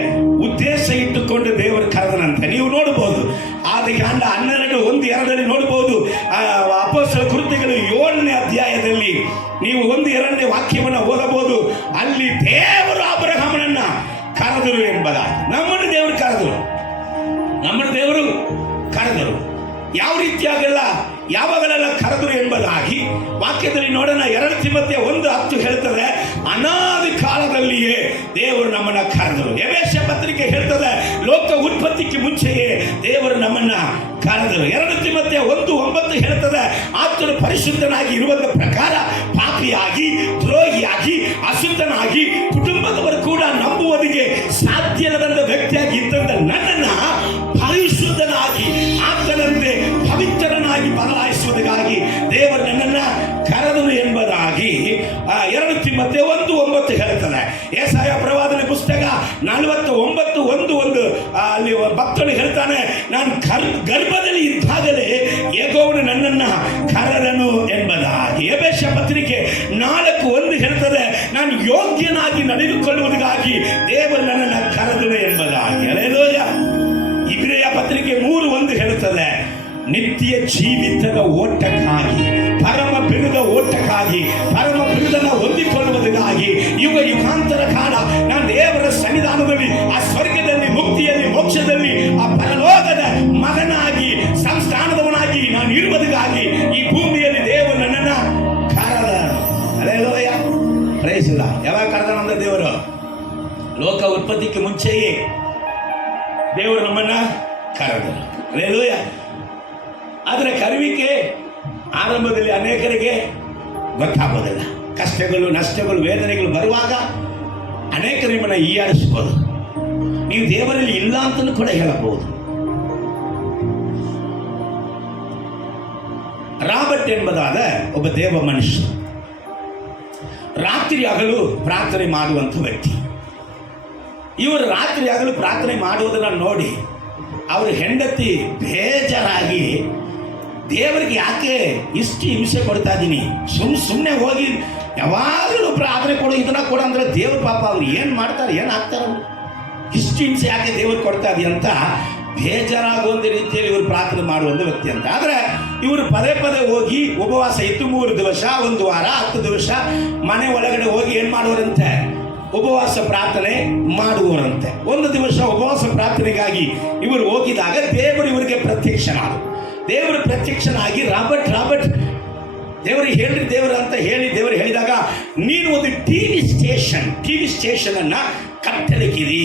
ಉದ್ದೇಶ ಇಟ್ಟುಕೊಂಡು ದೇವರು ಕರೆದನಂತೆ. ನೀವು ನೋಡಬಹುದು ಆದಿಕಾಂಡ 12:1-2 ನೋಡಬಹುದು. ಅಪೊಸ್ತಲರ ಕೃತ್ಯಗಳು 7ನೇ ಅಧ್ಯಾಯದಲ್ಲಿ ನೀವು 1-2 ವಾಕ್ಯವನ್ನು ಓದಬಹುದು. ಅಲ್ಲಿ ದೇವರು ಅಬ್ರಹಾಮನನ್ನ ಕರೆದರು ಎಂಬುದಾಗಿ. ನಮ್ಮನ್ನು ದೇವರು ಕರೆದರು. ಯಾವ ರೀತಿಯಾಗಲ್ಲ, ಯಾವಾಗಲೆಲ್ಲ ಕರೆದರು ಎಂಬುದಾಗಿ ವಾಕ್ಯದಲ್ಲಿ ನೋಡೋಣ. 2 ತಿಮೋಥೆಯ 1:10 ಹೇಳ್ತದೆ, ಅನಾದಿ ಕಾಲದಲ್ಲಿಯೇ ದೇವರು ನಮ್ಮನ್ನ ಕರೆದರು. ಎಫೆಸ ಪತ್ರಿಕೆ ಹೇಳ್ತದೆ, ಲೋಕ ಉತ್ಪತ್ತಿಗೆ ಮುಂಚೆಯೇ ದೇವರು ನಮ್ಮನ್ನ ಕರೆದರು. 2 ತಿಮೋಥೆಯ 1:9 ಹೇಳ್ತದೆ, ಆತನು ಪರಿಶುದ್ಧನಾಗಿ ಇರುವಂತ ಪ್ರಕಾರ ಪಾಪಿಯಾಗಿ, ದ್ರೋಹಿಯಾಗಿ, ಅಶುದ್ಧನಾಗಿ, ಕುಟುಂಬದವರು ಕೂಡ ನಂಬುವುದಕ್ಕೆ ಸಾಧ್ಯ ಇಲ್ಲದಂತ ವ್ಯಕ್ತಿಯಾಗಿ ಇದ್ದಂತ ನನ್ನನ್ನ ಪರಿಶುದ್ಧನಾಗಿ, ಆತನಂತೆ ಪವಿತ್ರನಾಗಿ ಬದಲಾಯಿಸುವುದಕ್ಕಾಗಿ ದೇವರು ನನ್ನನ್ನ ಕರೆದರು ಎಂಬುದಾಗಿ 2 ತಿಮೋಥೆಯ 1:9 ಹೇಳ್ತಾನೆ. ಯೆಶಾಯ ಪ್ರವಾದನೆ ಪುಸ್ತಕ 49:1 ಅಲ್ಲಿ ಭಕ್ತನು ಹೇಳ್ತಾನೆ, ನಾನು ಗರ್ಭದಲ್ಲಿ ಇದ್ದಾಗಲೇ ಯೆಹೋವನು ನನ್ನನ್ನ ಕರೆದನು ಎಂಬುದಾಗಿ. ಎಫೆಸ ಪತ್ರಿಕೆ 4:1 ಹೇಳ್ತದೆ, ನಾನು ಯೋಗ್ಯನಾಗಿ ನಡೆದುಕೊಳ್ಳುವುದಕ್ಕಾಗಿ ದೇವರು ನನ್ನನ್ನ ಕರೆದನು ಎಂಬುದಾಗಿ. ಅಲ್ಲೇಲೂಯ. ಇಬ್ರಿಯ ಪತ್ರಿಕೆ 3:1 ಹೇಳುತ್ತದೆ, ನಿತ್ಯ ಜೀವಿತದ ಓಟಕ್ಕಾಗಿ, ಪರಮ ಬಿರುದ ಓಟಕ್ಕಾಗಿ, ಪರಮ ಬಿರುದನ್ನು ಹೊಂದಿಕೊಳ್ಳುವುದಕ್ಕಾಗಿ ಯುಗ ಯುಗಾಂತರ ಕಾಲ ನಾನು ದೇವರ ಸನ್ನಿಧಾನದಲ್ಲಿ, ಆ ಸ್ವರ್ಗದಲ್ಲಿ, ಮುಕ್ತಿಯಲ್ಲಿ, ಮೋಕ್ಷದಲ್ಲಿ, ಆ ಪರಲೋಕದ ಮಗನಾಗಿ, ಸಂಸ್ಥಾನದವನಾಗಿ ನಾನು ಇರುವುದಕ್ಕಾಗಿ ಈ ಭೂಮಿಯಲ್ಲಿ ದೇವರು ನನ್ನನ್ನ ಕರೆದನು. ಹಲ್ಲೆಲೂಯ. Praise the Lord. ಯಾವಾಗ ಕರೆದನಂತ ದೇವರು? ಲೋಕ ಉತ್ಪತ್ತಿಗೆ ಮುಂಚೆಯೇ ದೇವರು ನಮ್ಮನ್ನ ಕರೆದರು. ಹಲ್ಲೆಲೂಯ. ಆದರೆ ಕರುವಿಕೆ ಆರಂಭದಲ್ಲಿ ಅನೇಕರಿಗೆ ಗೊತ್ತಾಗೋದಿಲ್ಲ. ಕಷ್ಟಗಳು, ನಷ್ಟಗಳು, ವೇದನೆಗಳು ಬರುವಾಗ ಅನೇಕರು ನಿಮ್ಮನ್ನ ಹೀಯಾಳಿಸಬಹುದು. ನೀವು ದೇವರಲ್ಲಿ ಇಲ್ಲ ಅಂತಲೂ ಕೂಡ ಹೇಳಬಹುದು. ರಾಬರ್ಟ್ ಎಂಬುದಾದ ಒಬ್ಬ ದೇವ ಮನುಷ್ಯ, ರಾತ್ರಿ ಹಗಲು ಪ್ರಾರ್ಥನೆ ಮಾಡುವಂಥ ವ್ಯಕ್ತಿ. ಇವರು ರಾತ್ರಿ ಹಗಲು ಪ್ರಾರ್ಥನೆ ಮಾಡುವುದನ್ನು ನೋಡಿ ಅವರ ಹೆಂಡತಿ ಬೇಜಾರಾಗಿ, ದೇವರಿಗೆ ಯಾಕೆ ಇಷ್ಟು ಹಿಂಸೆ ಕೊಡ್ತಾ ಇದ್ದೀನಿ, ಸುಮ್ಮನೆ ಹೋಗಿ ಯಾವಾಗಲೂ ಪ್ರಾರ್ಥನೆ ಕೊಡು, ಇದನ್ನ ಕೊಡು ಅಂದ್ರೆ ದೇವ್ರ ಪಾಪ ಅವ್ರು ಏನು ಮಾಡ್ತಾರೆ, ಏನು ಆಗ್ತಾರೆ, ಇಷ್ಟು ಹಿಂಸೆ ಯಾಕೆ ದೇವರು ಕೊಡ್ತಾ ಇದೀಯ ಅಂತ ಬೇಜಾರಾಗುವಂಥ ರೀತಿಯಲ್ಲಿ ಇವರು ಪ್ರಾರ್ಥನೆ ಮಾಡುವಂಥ ವ್ಯಕ್ತಿ ಅಂತ. ಆದರೆ ಇವರು ಪದೇ ಹೋಗಿ ಉಪವಾಸ ಇತ್ತು. 3 ದಿವಸ, 1 ವಾರ, 10 ದಿವಸ ಮನೆ ಒಳಗಡೆ ಹೋಗಿ ಏನು ಮಾಡುವರಂತೆ? ಉಪವಾಸ ಪ್ರಾರ್ಥನೆ ಮಾಡುವರಂತೆ. 1 ದಿವಸ ಉಪವಾಸ ಪ್ರಾರ್ಥನೆಗಾಗಿ ಇವರು ಹೋಗಿದಾಗ ದೇವರು ಇವರಿಗೆ ಪ್ರತ್ಯಕ್ಷನಾದ. ದೇವರು ಪ್ರತ್ಯಕ್ಷನಾಗಿ ರಾಬರ್ಟ್ ದೇವರಿಗೆ ಹೇಳ್ರಿ ದೇವರು ಅಂತ ಹೇಳಿ ದೇವರು ಹೇಳಿದಾಗ, ನೀನು ಒಂದು ಟಿವಿ ಸ್ಟೇಷನ್ ಅನ್ನ ಕಟ್ಟಲಿಕ್ಕಿರಿ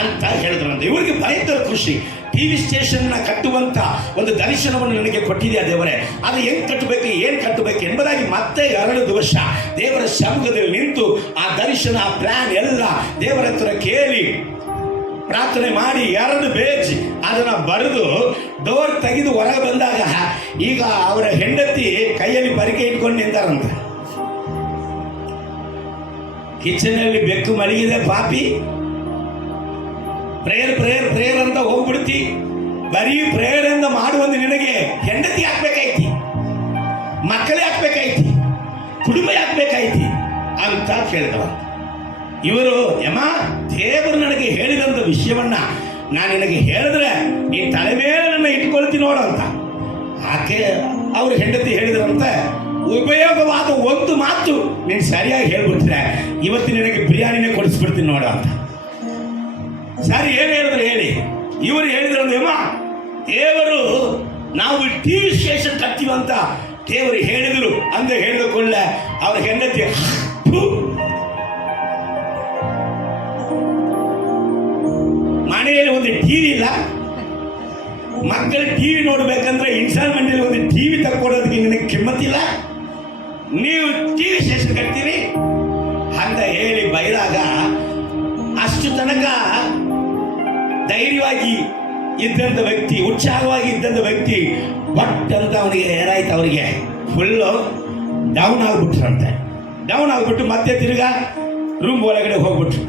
ಅಂತ ಹೇಳಿದ್ರಂತೆ. ಇವರಿಗೆ ಭಯಂಕರ ಖುಷಿ. ಟಿವಿ ಸ್ಟೇಷನ್ ಕಟ್ಟುವಂತ ಒಂದು ದರ್ಶನವನ್ನು ನನಗೆ ಕೊಟ್ಟಿದೆಯಾ ದೇವರೇ, ಅದು ಹೆಂಗ್ ಕಟ್ಟಬೇಕು, ಏನ್ ಕಟ್ಟಬೇಕು ಎಂಬುದಾಗಿ ಮತ್ತೆ 2 ದಿವಸ ದೇವರ ಸಮ್ಮುಖದಲ್ಲಿ ನಿಂತು ಆ ದರ್ಶನ, ಆ ಪ್ಲಾನ್ ಎಲ್ಲ ದೇವರ ಹತ್ರ ಕೇಳಿ ಪ್ರಾರ್ಥನೆ ಮಾಡಿ 2 ಪೇಜ್ ಅದನ್ನ ಬರೆದು ಡೋರ್ ತೆಗೆದು ಹೊರಗೆ ಬಂದಾಗ ಈಗ ಅವರ ಹೆಂಡತಿ ಕೈಯಲ್ಲಿ ಪರಿಕೆ ಇಟ್ಕೊಂಡು ನಿಂತಾರಂತ. ಕಿಚನಲ್ಲಿ ಬೆಕ್ಕು ಮಲಗಿದೆ, ಪಾಪಿ ಪ್ರೇಯರ್ ಪ್ರೇಯರ್ ಪ್ರೇಯರ್ ಅಂತ ಹೋಗ್ಬಿಡ್ತಿ. ಬರೀ ಪ್ರೇಯರ್ ಅಂತ ಮಾಡುವಂತ ನಿನಗೆ ಹೆಂಡತಿ ಹಾಕ್ಬೇಕಾಯ್ತಿ, ಮಕ್ಕಳೇ ಹಾಕ್ಬೇಕಾಯ್ತಿ, ಕುಟುಂಬ ಹಾಕ್ಬೇಕಾಯ್ತಿ ಅಂತ ಕೇಳಿದವ. ಇವರು ಯಮ ದೇವರು ನನಗೆ ಹೇಳಿದಂತ ವಿಷಯವನ್ನ ನಾನು ನಿನಗೆ ಹೇಳಿದ್ರೆ ನೀ ತಲೆ ಮೇಲೆ ನನ್ನ ಇಟ್ಕೊಳ್ತೀನಿ ನೋಡು ಅಂತ. ಆಕೆ ಅವ್ರ ಹೆಂಡತಿ ಹೇಳಿದ್ರಂತೆ, ಉಪಯೋಗವಾದ ಒಂದು ಮಾತು ನೀನು ಸರಿಯಾಗಿ ಹೇಳ್ಬಿಟ್ರೆ ಇವತ್ತು ನಿನಗೆ ಬಿರಿಯಾನಿನೇ ಕೊಡಿಸ್ಬಿಡ್ತೀನಿ ನೋಡು ಅಂತ. ಸರಿ, ಏನು ಹೇಳಿದ್ರು ಹೇಳಿ. ಇವರು ಹೇಳಿದ್ರು ಯಮ, ದೇವರು ನಾವು ಟಿವಿ ಸ್ಟೇಷನ್ ಕಟ್ತೀವಂತ ದೇವರು ಹೇಳಿದ್ರು ಅಂತ ಹೇಳಿದ ಕೂಡಲೇ ಅವ್ರ ಹೆಂಡತಿ ಮನೆಯಲ್ಲಿ ಒಂದು ಟಿವಿ ಇಲ್ಲ, ಮಕ್ಕಳು ಟಿವಿ ನೋಡ್ಬೇಕಂದ್ರೆ ಇನ್ಸ್ಟಾಲ್ಮೆಂಟ್ ಅಲ್ಲಿ ಒಂದು ಟಿವಿ ತಕ್ಕೊಡೋದಕ್ಕೆ ನಿನಗೆ ಕಿಮ್ಮತ್ತಿಲ್ಲ, ನೀವು ಟಿವಿ ಸ್ಟೇಷನ್ ಕಟ್ತೀರಿ ಅಂತ ಹೇಳಿ ಬೈದಾಗ ಅಷ್ಟು ತನಕ ಧೈರ್ಯವಾಗಿ ಇದ್ದಂಥ ವ್ಯಕ್ತಿ, ಉತ್ಸಾಹವಾಗಿ ಇದ್ದಂಥ ವ್ಯಕ್ತಿ ಬಟ್ ಅಂತ ಅವನಿಗೆ ಏನಾಯ್ತು, ಅವರಿಗೆ ಫುಲ್ಲು ಡೌನ್ ಆಗ್ಬಿಟ್ರಂತೆ. ಡೌನ್ ಆಗ್ಬಿಟ್ಟು ಮತ್ತೆ ತಿರ್ಗಾ ರೂಮ್ ಒಳಗಡೆ ಹೋಗ್ಬಿಟ್ರು.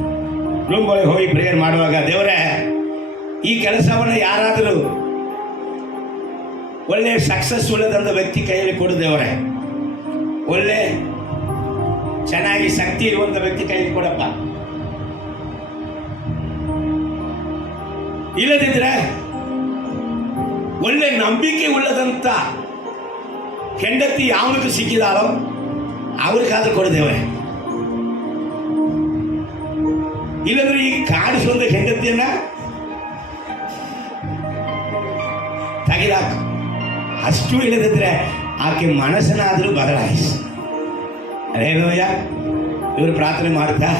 ರೂಮ್ ಒಳಗೆ ಹೋಗಿ ಪ್ರೇಯರ್ ಮಾಡುವಾಗ, ದೇವರೇ ಈ ಕೆಲಸವನ್ನು ಯಾರಾದರೂ ಒಳ್ಳೆ ಸಕ್ಸಸ್ ಉಳ್ಳದಂಥ ವ್ಯಕ್ತಿ ಕೈಯಲ್ಲಿ ಕೊಡು ದೇವರೇ, ಒಳ್ಳೆ ಚೆನ್ನಾಗಿ ಶಕ್ತಿ ಇರುವಂಥ ವ್ಯಕ್ತಿ ಕೈಯಲ್ಲಿ ಕೊಡಪ್ಪ, ಇಲ್ಲದಿದ್ರೆ ಒಳ್ಳೆ ನಂಬಿಕೆ ಉಳ್ಳದಂತ ಹೆಂಡತಿ ಯಾವನಿಗೆ ಸಿಕ್ಕಿದಾಳೋ ಅವ್ರಿಗಾದ್ರೂ ಕೊಡಿದೇವೆ, ಇಲ್ಲಂದ್ರೆ ಈ ಕಾಡಿಸುವಂತ ಹೆಂಡತಿಯನ್ನ ತೆಗೆದಾಕ. ಅಷ್ಟು ಇಲ್ಲದಿದ್ರೆ ಆಕೆ ಮನಸ್ಸನ್ನಾದ್ರೂ ಬದಲಾಯಿಸಿ. ಅದೇನೋಯ್ಯ, ಇವರು ಪ್ರಾರ್ಥನೆ ಮಾಡ್ತಾ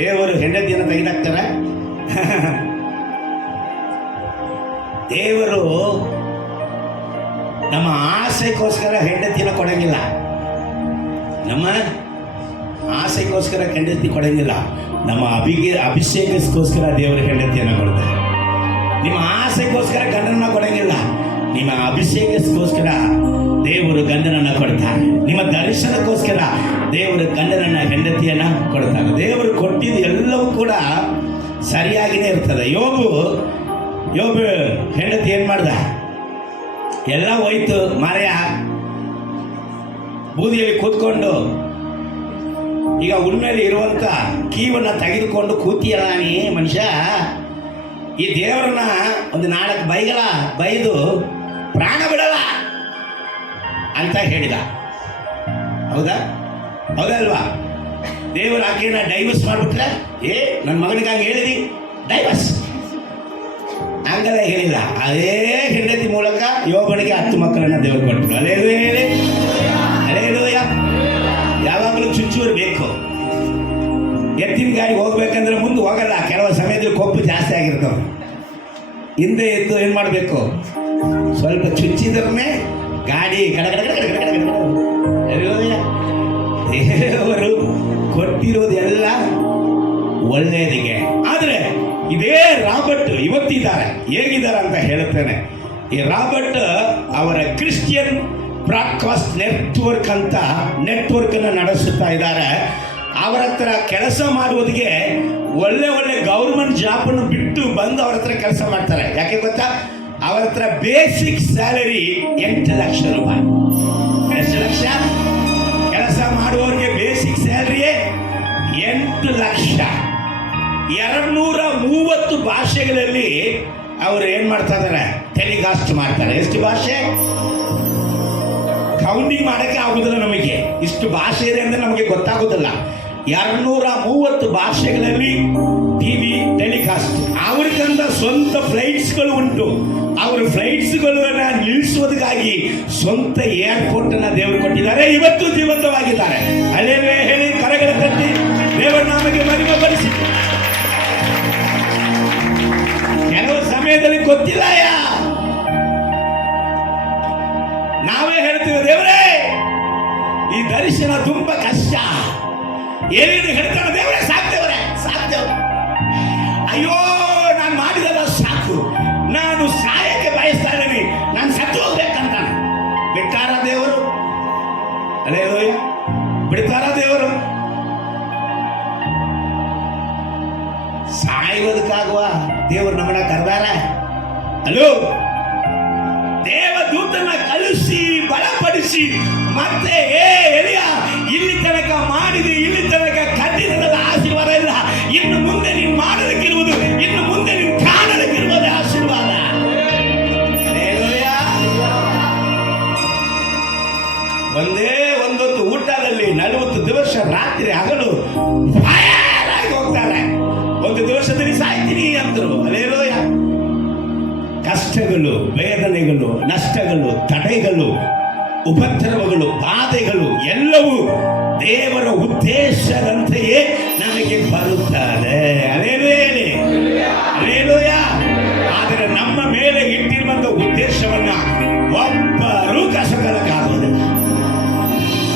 ದೇವರು ಹೆಂಡತಿಯನ್ನು ತೆಗೆದಾಕ್ತಾರೆ. ದೇವರು ನಮ್ಮ ಆಸೆಗೋಸ್ಕರ ಹೆಂಡತಿನ ಕೊಡಂಗಿಲ್ಲ, ನಮ್ಮ ಆಸೆಗೋಸ್ಕರ ಹೆಂಡತಿ ಕೊಡಂಗಿಲ್ಲ, ನಮ್ಮ ಅಭಿಷೇಕಕ್ಕೋಸ್ಕರ ದೇವರ ಹೆಂಡತಿಯನ್ನು ಕೊಡ್ತಾರೆ. ನಿಮ್ಮ ಆಸೆಗೋಸ್ಕರ ಗಂಡನನ್ನ ಕೊಡಂಗಿಲ್ಲ, ನಿಮ್ಮ ಅಭಿಷೇಕಕ್ಕೋಸ್ಕರ ದೇವರು ಗಂಡನನ್ನ ಕೊಡ್ತಾರೆ. ನಿಮ್ಮ ದರ್ಶನಕ್ಕೋಸ್ಕರ ದೇವರು ಗಂಡನನ್ನ ಹೆಂಡತಿಯನ್ನ ಕೊಡ್ತಾರೆ. ದೇವರು ಕೊಟ್ಟಿದ್ದು ಎಲ್ಲವೂ ಕೂಡ ಸರಿಯಾಗಿನೇ ಇರ್ತದೆ. ಯೋಬು ಹೆಂಡತಿ ಏನ್ ಮಾಡ್ದ, ಎಲ್ಲ ಹೋಯ್ತು ಮಾರಯ್ಯ, ಬೂದಿಯಲ್ಲಿ ಕೂತ್ಕೊಂಡು ಈಗ ಉಣ್ಮೇಲೆ ಇರುವಂತ ಕೀವನ್ನ ತೆಗೆದುಕೊಂಡು ಕೂತಿಯಲ್ಲ ನೀ ಮನುಷ್ಯ, ಈ ದೇವರನ್ನ ಒಂದು 4 ಬೈದು ಪ್ರಾಣ ಬಿಡಲ್ಲ ಅಂತ ಹೇಳಿದ. ಹೌದಾ ಹೌದಲ್ವಾ? ದೇವರು ಆಕೆನ ಡೈವರ್ಸ್ ಮಾಡ್ಬಿಟ್ರೆ, ನನ್ನ ಮಗನಿಗೆ ಹಂಗೆ ಹೇಳಿದಿ ಡೈವರ್ಸ್ ಹಂಗಲ್ಲ ಹೇಳಿಲ್ಲ. ಅದೇ ಹೆಂಡತಿ ಮೂಲಕ ಯೋಬನಿಗೆ 10 ಮಕ್ಕಳನ್ನ ದೇವರು ಕೊಟ್ಟರು. ಅದೇ ಹೇಳಿ, ಅದೇ ಯಾವಾಗಲೂ ಚುಚ್ಚೂರು ಬೇಕು. ಎತ್ತಿನ ಗಾಡಿ ಹೋಗ್ಬೇಕಂದ್ರೆ ಮುಂದೆ ಹೋಗಲ್ಲ, ಕೆಲವು ಸಮಯದಲ್ಲಿ ಕೊಬ್ಬು ಜಾಸ್ತಿ ಆಗಿರ್ತವೆ. ಹಿಂದೆ ಎದ್ದು ಏನು ಮಾಡಬೇಕು, ಸ್ವಲ್ಪ ಚುಚ್ಚಿದ್ರೆ ಗಾಡಿ ದೇವರು ಕೊಟ್ಟಿರೋದೆಲ್ಲ ಒಳ್ಳೆಯದಿಗೆ. ಆದರೆ ಇದೇ ರಾಬರ್ಟ್ ಇವತ್ತಿದ್ದಾರೆ, ಹೇಗಿದ್ದಾರೆ ಅಂತ ಹೇಳುತ್ತೇನೆ. ಈ ರಾಬರ್ಟ್ ಅವರ ಕ್ರಿಶ್ಚಿಯನ್ ಬ್ರಾಡ್ಕಾಸ್ಟ್ ನೆಟ್ವರ್ಕ್ ಅಂತ ನೆಟ್ವರ್ಕ್ ಅನ್ನು ನಡೆಸುತ್ತಾ ಇದ್ದಾರೆ. ಅವರ ಹತ್ರ ಕೆಲಸ ಮಾಡುವುದಕ್ಕೆ ಒಳ್ಳೆ ಗೌರ್ಮೆಂಟ್ ಜಾಬ್ ಅನ್ನು ಬಿಟ್ಟು ಬಂದು ಅವ್ರ ಹತ್ರ ಕೆಲಸ ಮಾಡ್ತಾರೆ. ಯಾಕೆ ಗೊತ್ತಾ? ಅವರ ಹತ್ರ ಬೇಸಿಕ್ ಸ್ಯಾಲರಿ 8 ಲಕ್ಷ ರೂಪಾಯಿ. ಎಷ್ಟು ಲಕ್ಷ? ಕೆಲಸ ಮಾಡುವವರಿಗೆ ಬೇಸಿಕ್ ಸ್ಯಾಲರಿಯೇ 8 ಲಕ್ಷ. 230 ಭಾಷೆಗಳಲ್ಲಿ ಅವರು ಏನ್ ಮಾಡ್ತಾ ಇದ್ದಾರೆ, ಟೆಲಿಕಾಸ್ಟ್ ಮಾಡ್ತಾರೆ. ಎಷ್ಟು ಭಾಷೆ ಕೌಂಟಿಂಗ್ ಮಾಡಕ್ಕೆ ಆಗುದಿಲ್ಲ ನಮಗೆ, ಇಷ್ಟು ಭಾಷೆ ಇದೆ ಅಂದ್ರೆ ನಮಗೆ ಗೊತ್ತಾಗುದಿಲ್ಲ. 230 ಭಾಷೆಗಳಲ್ಲಿ ಟಿವಿ ಟೆಲಿಕಾಸ್ಟ್. ಅವ್ರಿಗಂತ ಸ್ವಂತ ಫ್ಲೈಟ್ಸ್ಗಳು ಉಂಟು. ಅವ್ರ ಫ್ಲೈಟ್ಸ್ಗಳನ್ನ ನಿಲ್ಲಿಸುವುದಕ್ಕಾಗಿ ಸ್ವಂತ ಏರ್ಪೋರ್ಟ್ ಅನ್ನ ದೇವರು ಕೊಟ್ಟಿದ್ದಾರೆ. ಇವತ್ತು ಜೀವಂತವಾಗಿದ್ದಾರೆ. ಅಲ್ಲೇನೇ ಹೇಳಿ ಕರೆಗಳ ತಟ್ಟಿ ದೇವರ ನಾಮಕ್ಕೆ ಮಹಿಮೆ ಪಡಿಸಿ. ಕೆಲವು ಸಮಯದಲ್ಲಿ ಗೊತ್ತಿಲ್ಲ, ನಾವೇ ಹೇಳ್ತೀವಿ ದೇವರೇ ಈ ದರ್ಶನ ತುಂಬಾ ಕಷ್ಟ, ಏನೇನು ಹೇಳ್ತಾನೆ ದೇವರೇ, ಸಾಕ್ತೇವ್ರೆ ಅಯ್ಯೋ ನಾನು ಮಾಡಿದಲ್ಲ ಸಾಕು, ನಾನು ಸಾಯಕ್ಕೆ ಬಯಸ್ತಾ ಇದ್ದೀನಿ, ನಾನು ಸತ್ತು ಹೋಗ್ಬೇಕಂತ ಬಿಟ್ಟಾರ ದೇವರು? ಅದೇ ಬಿಡ್ತಾರ ದೇವರು? ಸಾಯುವುದಕ್ಕಾಗುವ ದೇವರು ನಮ್ಮನ್ನ ಕರೆದಾರ. ಅಲೋ, ದೇವದೂತನ ಕಳಿಸಿ ಬಲಪಡಿಸಿ ಮತ್ತೆ ಎಲಿಯ ಇಲ್ಲಿ ತನಕ ಮಾಡಿದೆ, ಇಲ್ಲಿ ತನಕ ಕಂಡಿದ್ದಲ್ಲ ಆಶೀರ್ವಾದ ಇಲ್ಲ, ಇನ್ನು ಮುಂದೆ ನೀನು ಮಾಡೋದಕ್ಕಿರುವುದು, ಇನ್ನು ಮುಂದೆ ನೀನು ಕಾಣೋದಕ್ಕಿರುವುದೇ ಆಶೀರ್ವಾದ. ಒಂದೇ ಒಂದೊತ್ತು ಊಟದಲ್ಲಿ 40 ದಿವಸ ರಾತ್ರಿ ಹಗಲು ಫೈರ್ ಆಗಿ ಹೋಗ್ತಾರೆ. ಒಂದು ದಿವಸದಲ್ಲಿ ಸಾಯ್ತೀನಿ ಅಂದರು. ಅಲ್ಲೇಲೋಯ. ಕಷ್ಟಗಳು, ವೇದನೆಗಳು, ನಷ್ಟಗಳು, ತಡೆಗಳು, ಉಪದ್ರವಗಳು, ಬಾಧೆಗಳು ಎಲ್ಲವೂ ದೇವರ ಉದ್ದೇಶದಂತೆಯೇ ನಮಗೆ ಬರುತ್ತದೆ. ಅಲ್ಲೇಲೂಯ. ಆದರೆ ನಮ್ಮ ಮೇಲೆ ಇಟ್ಟಿರುವಂತ ಉದ್ದೇಶವನ್ನ ಒಬ್ಬರು ಕಸಕಲಕ್ಕಾಗೋದಿಲ್ಲ.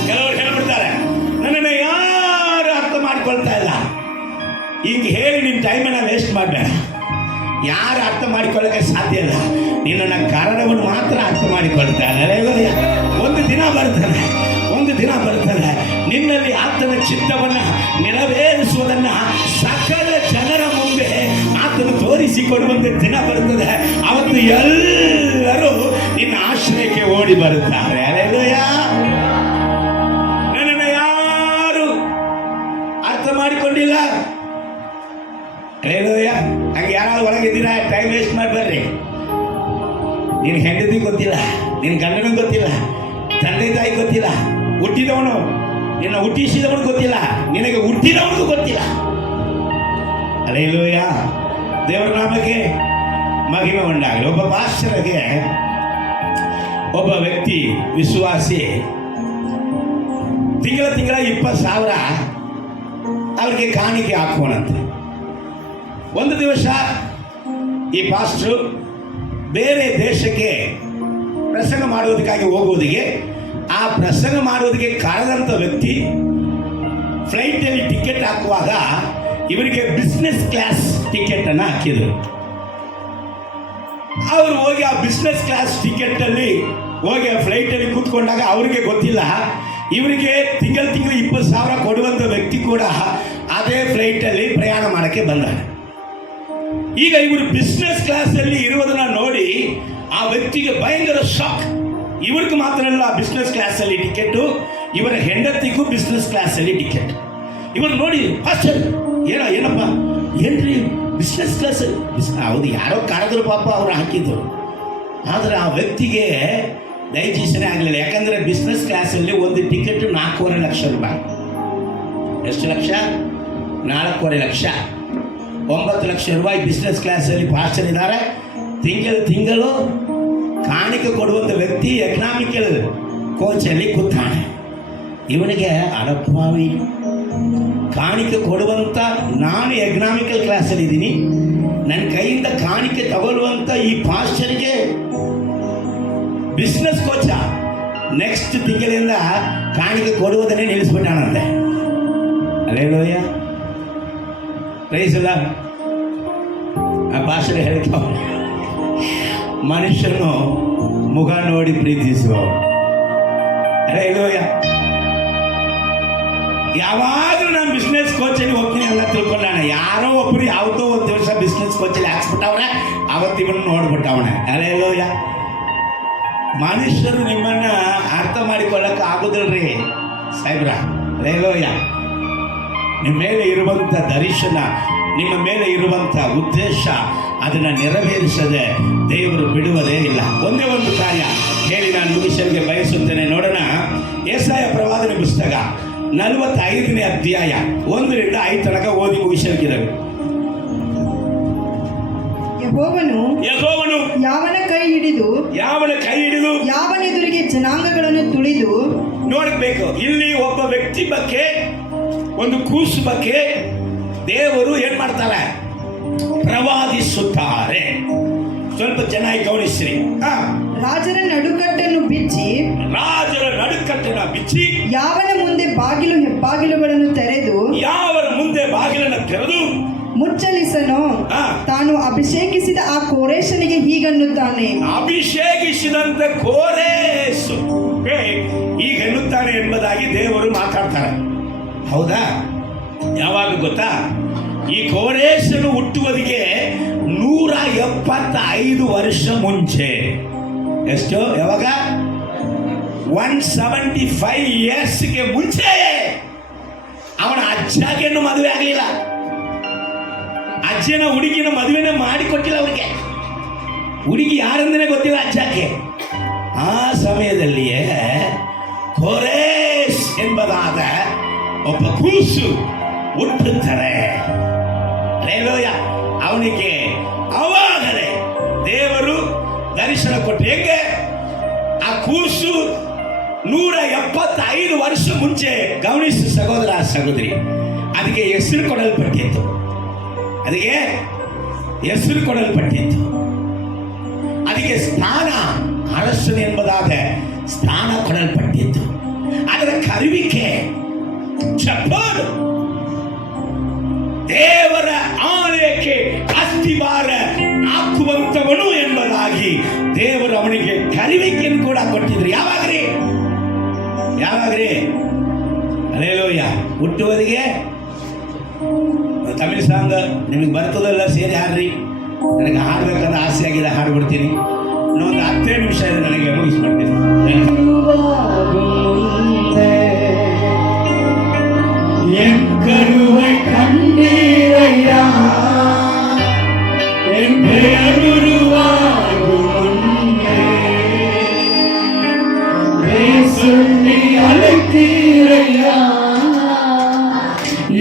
ಕೆಲವರು ಹೇಳ್ಬಿಡ್ತಾರೆ, ನನ್ನನ್ನು ಯಾರು ಅರ್ಥ ಮಾಡ್ಕೊಳ್ತಾ ಇಲ್ಲ. ಹಿಂಗೆ ಹೇಳಿ ನಿನ್ನ ಟೈಮನ್ನ ವೇಸ್ಟ್ ಮಾಡಬೇಡ. ಯಾರು ಅರ್ಥ ಮಾಡಿಕೊಳ್ಳಕ್ಕೆ ಸಾಧ್ಯ ಇಲ್ಲ. ನಿನ್ನ ಕಾರಣವನ್ನು ಮಾತ್ರ ಅರ್ಥ ಮಾಡಿಕೊಳ್ತಾರೆ. ಒಂದು ದಿನ ಬರ್ತದೆ ನಿನ್ನಲ್ಲಿ ಆತನ ಚಿತ್ತವನ್ನ ನೆರವೇರಿಸುವುದನ್ನ ಸಕಲ ಜನರ ಮುಂದೆ ಆತನು ತೋರಿಸಿಕೊಡುವಂತ ದಿನ ಬರುತ್ತದೆ. ಅವತ್ತು ಎಲ್ಲರೂ ನಿನ್ನ ಆಶ್ರಯಕ್ಕೆ ಓಡಿ ಬರುತ್ತಾರೆ. ಅಲ್ಲೇಲೂಯ. ನನ್ನನ್ನು ಯಾರು ಅರ್ಥ ಮಾಡಿಕೊಂಡಿಲ್ಲ. ಅಲ್ಲೇಲೂಯ. ಹಂಗೆ ಯಾರಾದ್ರು ಒಳಗಿದ್ದೀರಾ, ಟೈಮ್ ವೇಸ್ಟ್ ಮಾಡಬೇಡ್ರಿ. ನಿನ್ನ ಹೆಂಡತಿ ಗೊತ್ತಿಲ್ಲ, ನಿನ್ನ ಗಂಡನಿಗೆ ಗೊತ್ತಿಲ್ಲ, ತಂದೆ ತಾಯಿ ಗೊತ್ತಿಲ್ಲ, ಹುಟ್ಟಿದವನು ನಿನ್ನ ಹುಟ್ಟಿಸಿದವನು ಗೊತ್ತಿಲ್ಲ, ನಿನಗೆ ಹುಟ್ಟಿದವನಿಗೂ ಗೊತ್ತಿಲ್ಲ. ಅಲ್ಲೇಲೂಯ. ದೇವರ ನಾಮಕ್ಕೆ ಮಹಿಮೆ ಉಂಟಾಗಲಿ. ಒಬ್ಬ ಪಾಸ್ಟರ್ಗೆ ಒಬ್ಬ ವ್ಯಕ್ತಿ ವಿಶ್ವಾಸಿ ತಿಂಗಳ 20,000 ಅವ್ರಿಗೆ ಕಾಣಿಕೆ ಹಾಕೋಣಂತೆ. ಒಂದು ದಿವಸ ಈ ಪಾಸ್ಟ್ರು ಬೇರೆ ದೇಶಕ್ಕೆ ಪ್ರಸಂಗ ಮಾಡುವುದಕ್ಕಾಗಿ ಹೋಗುವುದಕ್ಕೆ, ಆ ಪ್ರಸಂಗ ಮಾಡುವುದಕ್ಕೆ ಕರೆದಂಥ ವ್ಯಕ್ತಿ ಫ್ಲೈಟಲ್ಲಿ ಟಿಕೆಟ್ ಹಾಕುವಾಗ ಇವರಿಗೆ ಬಿಸ್ನೆಸ್ ಕ್ಲಾಸ್ ಟಿಕೆಟ್ ಅನ್ನು ಹಾಕಿದರು. ಅವರು ಹೋಗಿ ಆ ಬಿಸ್ನೆಸ್ ಕ್ಲಾಸ್ ಟಿಕೆಟಲ್ಲಿ ಹೋಗಿ ಆ ಫ್ಲೈಟಲ್ಲಿ ಕೂತ್ಕೊಂಡಾಗ ಅವರಿಗೆ ಗೊತ್ತಿಲ್ಲ, ಇವರಿಗೆ ತಿಂಗಳ 20,000 ಕೊಡುವಂಥ ವ್ಯಕ್ತಿ ಕೂಡ ಅದೇ ಫ್ಲೈಟಲ್ಲಿ ಪ್ರಯಾಣ ಮಾಡೋಕ್ಕೆ ಬಂದಾರೆ. ಈಗ ಇವರು ಬಿಸ್ನೆಸ್ ಕ್ಲಾಸಲ್ಲಿ ಇರುವುದನ್ನ ನೋಡಿ ಆ ವ್ಯಕ್ತಿಗೆ ಭಯಂಕರ ಶಾಕ್. ಇವ್ರಿಗೆ ಮಾತ್ರ ಅಲ್ಲ ಬಿಸ್ನೆಸ್ ಕ್ಲಾಸಲ್ಲಿ ಟಿಕೆಟು, ಇವರ ಹೆಂಡತಿಗೂ ಬಿಸ್ನೆಸ್ ಕ್ಲಾಸಲ್ಲಿ ಟಿಕೆಟ್. ಇವರು ನೋಡಿ ಫಸ್ಟ್ ಏನಪ್ಪ ಏನ್ರಿ ಬಿಸ್ನೆಸ್ ಕ್ಲಾಸ್? ಹೌದು, ಯಾರೋ ಕರೆದ್ರು ಪಾಪ ಅವ್ರು ಹಾಕಿದ್ರು. ಆದರೆ ಆ ವ್ಯಕ್ತಿಗೆ ಡೈಜೆಷನ್ ಆಗಲಿಲ್ಲ. ಯಾಕಂದರೆ ಬಿಸ್ನೆಸ್ ಕ್ಲಾಸಲ್ಲಿ ಒಂದು ಟಿಕೆಟ್ 4.5 ಲಕ್ಷ ರೂಪಾಯಿ. ಎಷ್ಟು ಲಕ್ಷ? 4.5 ಲಕ್ಷ. 9 ಲಕ್ಷ ರೂಪಾಯಿ ಬಿಸ್ನೆಸ್ ಕ್ಲಾಸಲ್ಲಿ ಪಾಸ್ಟರ್ ಇದ್ದಾರೆ. ತಿಂಗಳು ಕಾಣಿಕೆ ಕೊಡುವಂಥ ವ್ಯಕ್ತಿ ಎಕನಾಮಿಕಲ್ ಕೋಚಲ್ಲಿ ಕೂತಾನೆ. ಇವನಿಗೆ ಅಡಪಾವಿ, ಕಾಣಿಕೆ ಕೊಡುವಂಥ ನಾನು ಎಕನಾಮಿಕಲ್ ಕ್ಲಾಸಲ್ಲಿ ಇದ್ದೀನಿ, ನನ್ನ ಕೈಯಿಂದ ಕಾಣಿಕೆ ತಗೊಳ್ಳುವಂಥ ಈ ಪಾಸ್ಟರ್ಗೆ ಬಿಸ್ನೆಸ್ ಕೋಚ ನೆಕ್ಸ್ಟ್ ತಿಂಗಳಿಂದ ಕಾಣಿಕೆ ಕೊಡುವುದನ್ನೇ ನಿಲ್ಲಿಸ್ಬಿಟ್ಟಾನಂತೆ. ಅಲ್ಲೇಲೂಯ. ಪ್ರೈಸ್ ಅಲ್ಲ. ಆ ಭಾಷೆ ಹೇಳ್ತಾವ, ಮನುಷ್ಯನು ಮುಖ ನೋಡಿ ಪ್ರೀತಿಸುವ. ಅಲ್ಲೇಲೂಯ. ಯಾವಾಗಲೂ ನಾನು ಬಿಸ್ನೆಸ್ ಕೋಚಲ್ಲಿ ಹೋಗ್ತೀನಿ ಎಲ್ಲ ತಿಳ್ಕೊಂಡಾನೆ. ಯಾರೋ ಒಬ್ಬರು ಯಾವುದೋ ಒಂದು ದಿವಸ ಬಿಸ್ನೆಸ್ ಕೋಚಲ್ಲಿ ಹಾಕ್ಸ್ಬಿಟ್ಟವನೆ, ಅವತ್ತಿವನು ನೋಡ್ಬಿಟ್ಟವನೆ. ಅಲ್ಲೇಲೂಯ. ಮನುಷ್ಯರು ನಿಮ್ಮನ್ನ ಅರ್ಥ ಮಾಡಿಕೊಳ್ಳಕ್ಕೆ ಆಗೋದಿಲ್ರಿ ಸಾಹೇಬ್ರ. ಅಲ್ಲೇಲೂಯ. ನಿಮ್ಮ ಮೇಲೆ ಇರುವಂಥ ದರ್ಶನ, ನಿಮ್ಮ ಮೇಲೆ ಇರುವಂಥ ಉದ್ದೇಶ ಅದನ್ನು ನೆರವೇರಿಸದೆ ದೇವರು ಬಿಡುವುದೇ ಇಲ್ಲ. ಒಂದೇ ಒಂದು ಕಾರ್ಯ ಹೇಳಿ ನಾನು ಮುಗಿಸಲಿಗೆ ಬಯಸುತ್ತೇನೆ. ನೋಡೋಣ, ಯೆಶಾಯ ಪ್ರವಾದನೆ ಪುಸ್ತಕ 45ನೇ ಅಧ್ಯಾಯ 1 ರಿಂದ 5 ತನಕ ಓದಿ ಮುಗಿಸಲಿಕ್ಕಿದ್ದೇವೆ. ಯೆಹೋವನು ಯಾವನ ಕೈ ಹಿಡಿದು ಯಾವನೆದುರಿಗೆ ಜನಾಂಗಗಳನ್ನು ತುಳಿದು. ನೋಡಬೇಕು, ಇಲ್ಲಿ ಒಬ್ಬ ವ್ಯಕ್ತಿ ಬಗ್ಗೆ, ಒಂದು ಕೂಸು ಬಗ್ಗೆ ದೇವರು ಏನ್ ಮಾಡ್ತಾರೆ? ಪ್ರವಾದಿಸುತ್ತಾರೆ. ಸ್ವಲ್ಪ ಚೆನ್ನಾಗಿ ಗಮನಿಸ್ರಿ. ರಾಜರ ನಡುಕಟ್ಟನ್ನು ಬಿಚ್ಚಿ ಯಾವನ ಮುಂದೆ ಹೆಬ್ಬಾಗಿಲುಗಳನ್ನು ತೆರೆದು ಮುಚ್ಚಲಿಸನು. ತಾನು ಅಭಿಷೇಕಿಸಿದ ಆ ಕೋರೇಶನಿಗೆ ಹೀಗನ್ನುತ್ತಾನೆ. ಅಭಿಷೇಕಿಸಿದಂತ ಕೋರೇಶು ಹೀಗನ್ನುತ್ತಾನೆ ಎಂಬುದಾಗಿ ದೇವರು ಮಾತಾಡ್ತಾರೆ. ಹೌದಾ? ಯಾವಾಗ ಗೊತ್ತಾ? ಈ ಕೋರೇಶನು ಹುಟ್ಟುವುದಕ್ಕೆ 75 ವರ್ಷ ಮುಂಚೆ. ಎಷ್ಟು? ಯಾವಾಗ? 175 ಇಯರ್ಸ್ಗೆ ಮುಂಚೆ ಅವನ ಅಜ್ಜಾಗೇನು ಮದುವೆ ಆಗಲಿಲ್ಲ. ಅಜ್ಜನ ಹುಡುಗಿನ ಮದುವೆನೇ ಮಾಡಿಕೊಟ್ಟಿಲ್ಲ ಅವ್ರಿಗೆ. ಹುಡುಗಿ ಯಾರೆಂದ್ರೆ ಗೊತ್ತಿಲ್ಲ ಅಜ್ಜಕ್ಕೆ. ಆ ಸಮಯದಲ್ಲಿಯೇ ಕೋರೇಶ್ ಎಂಬುದಾದ ಒಬ್ಬ ಕೂಸು ಹುಟ್ಟುತ್ತಾರೆ. ಹಲ್ಲೆಲೂಯಾ. ಅವನಿಗೆ ಅವಾಗಲೇ ದೇವರು ದರ್ಶನ ಕೊಟ್ಟು, ಹೆಂಗೆ ಆ ಕೂಸು 175 ವರ್ಷ ಮುಂಚೆ, ಗಮನಿಸು ಸಹೋದರ ಸಹೋದರಿ, ಅದಕ್ಕೆ ಹೆಸರು ಕೊಡಲ್ಪಟ್ಟಿತ್ತು. ಅದಕ್ಕೆ ಹೆಸರು ಕೊಡಲ್ಪಟ್ಟಿತ್ತು. ಅದಕ್ಕೆ ಸ್ಥಾನ, ಅರಸನು ಎಂಬುದಾದ ಸ್ಥಾನ ಕೊಡಲ್ಪಟ್ಟಿತ್ತು. ಅದರ ಕರುವಿಕೆ ಚಪ್ಪರು, ದೇವರ ಆಲಯಕ್ಕೆ ಅಸ್ತಿವಾರ ಹಾಕುವಂತವನು ಎಂಬುದಾಗಿ ದೇವರು ಅವನಿಗೆ ಕರುವಿಕೆಯನ್ನು ಕೂಡ ಕೊಟ್ಟಿದ್ರು. ಯಾವಾಗ್ರಿ? ಹಲ್ಲೆಲೂಯಾ. ಹುಟ್ಟುವುದಿಗೆ ತಮಿಳ್ ಸಾಂಗ್ ನಿಮಗೆ ಬರ್ತದಲ್ಲ, ಸೇರಿ ಹಾಡ್ರಿ. ನನಗೆ ಹಾಡ್ಬೇಕಂದ್ರೆ ಆಸೆ ಆಗಿದೆ, ಹಾಡ್ಬಿಡ್ತೀನಿ. ಇನ್ನೊಂದು 10 ನಿಮಿಷ ಇದೆ, ನನಗೆ ಮುಗಿಸ್ಬಿಡ್ತೀನಿ. என் கருவை கண்டீரையா, என் பெயர் உருவாகும் முன்னே சொல்லி அழைத்தீரையா,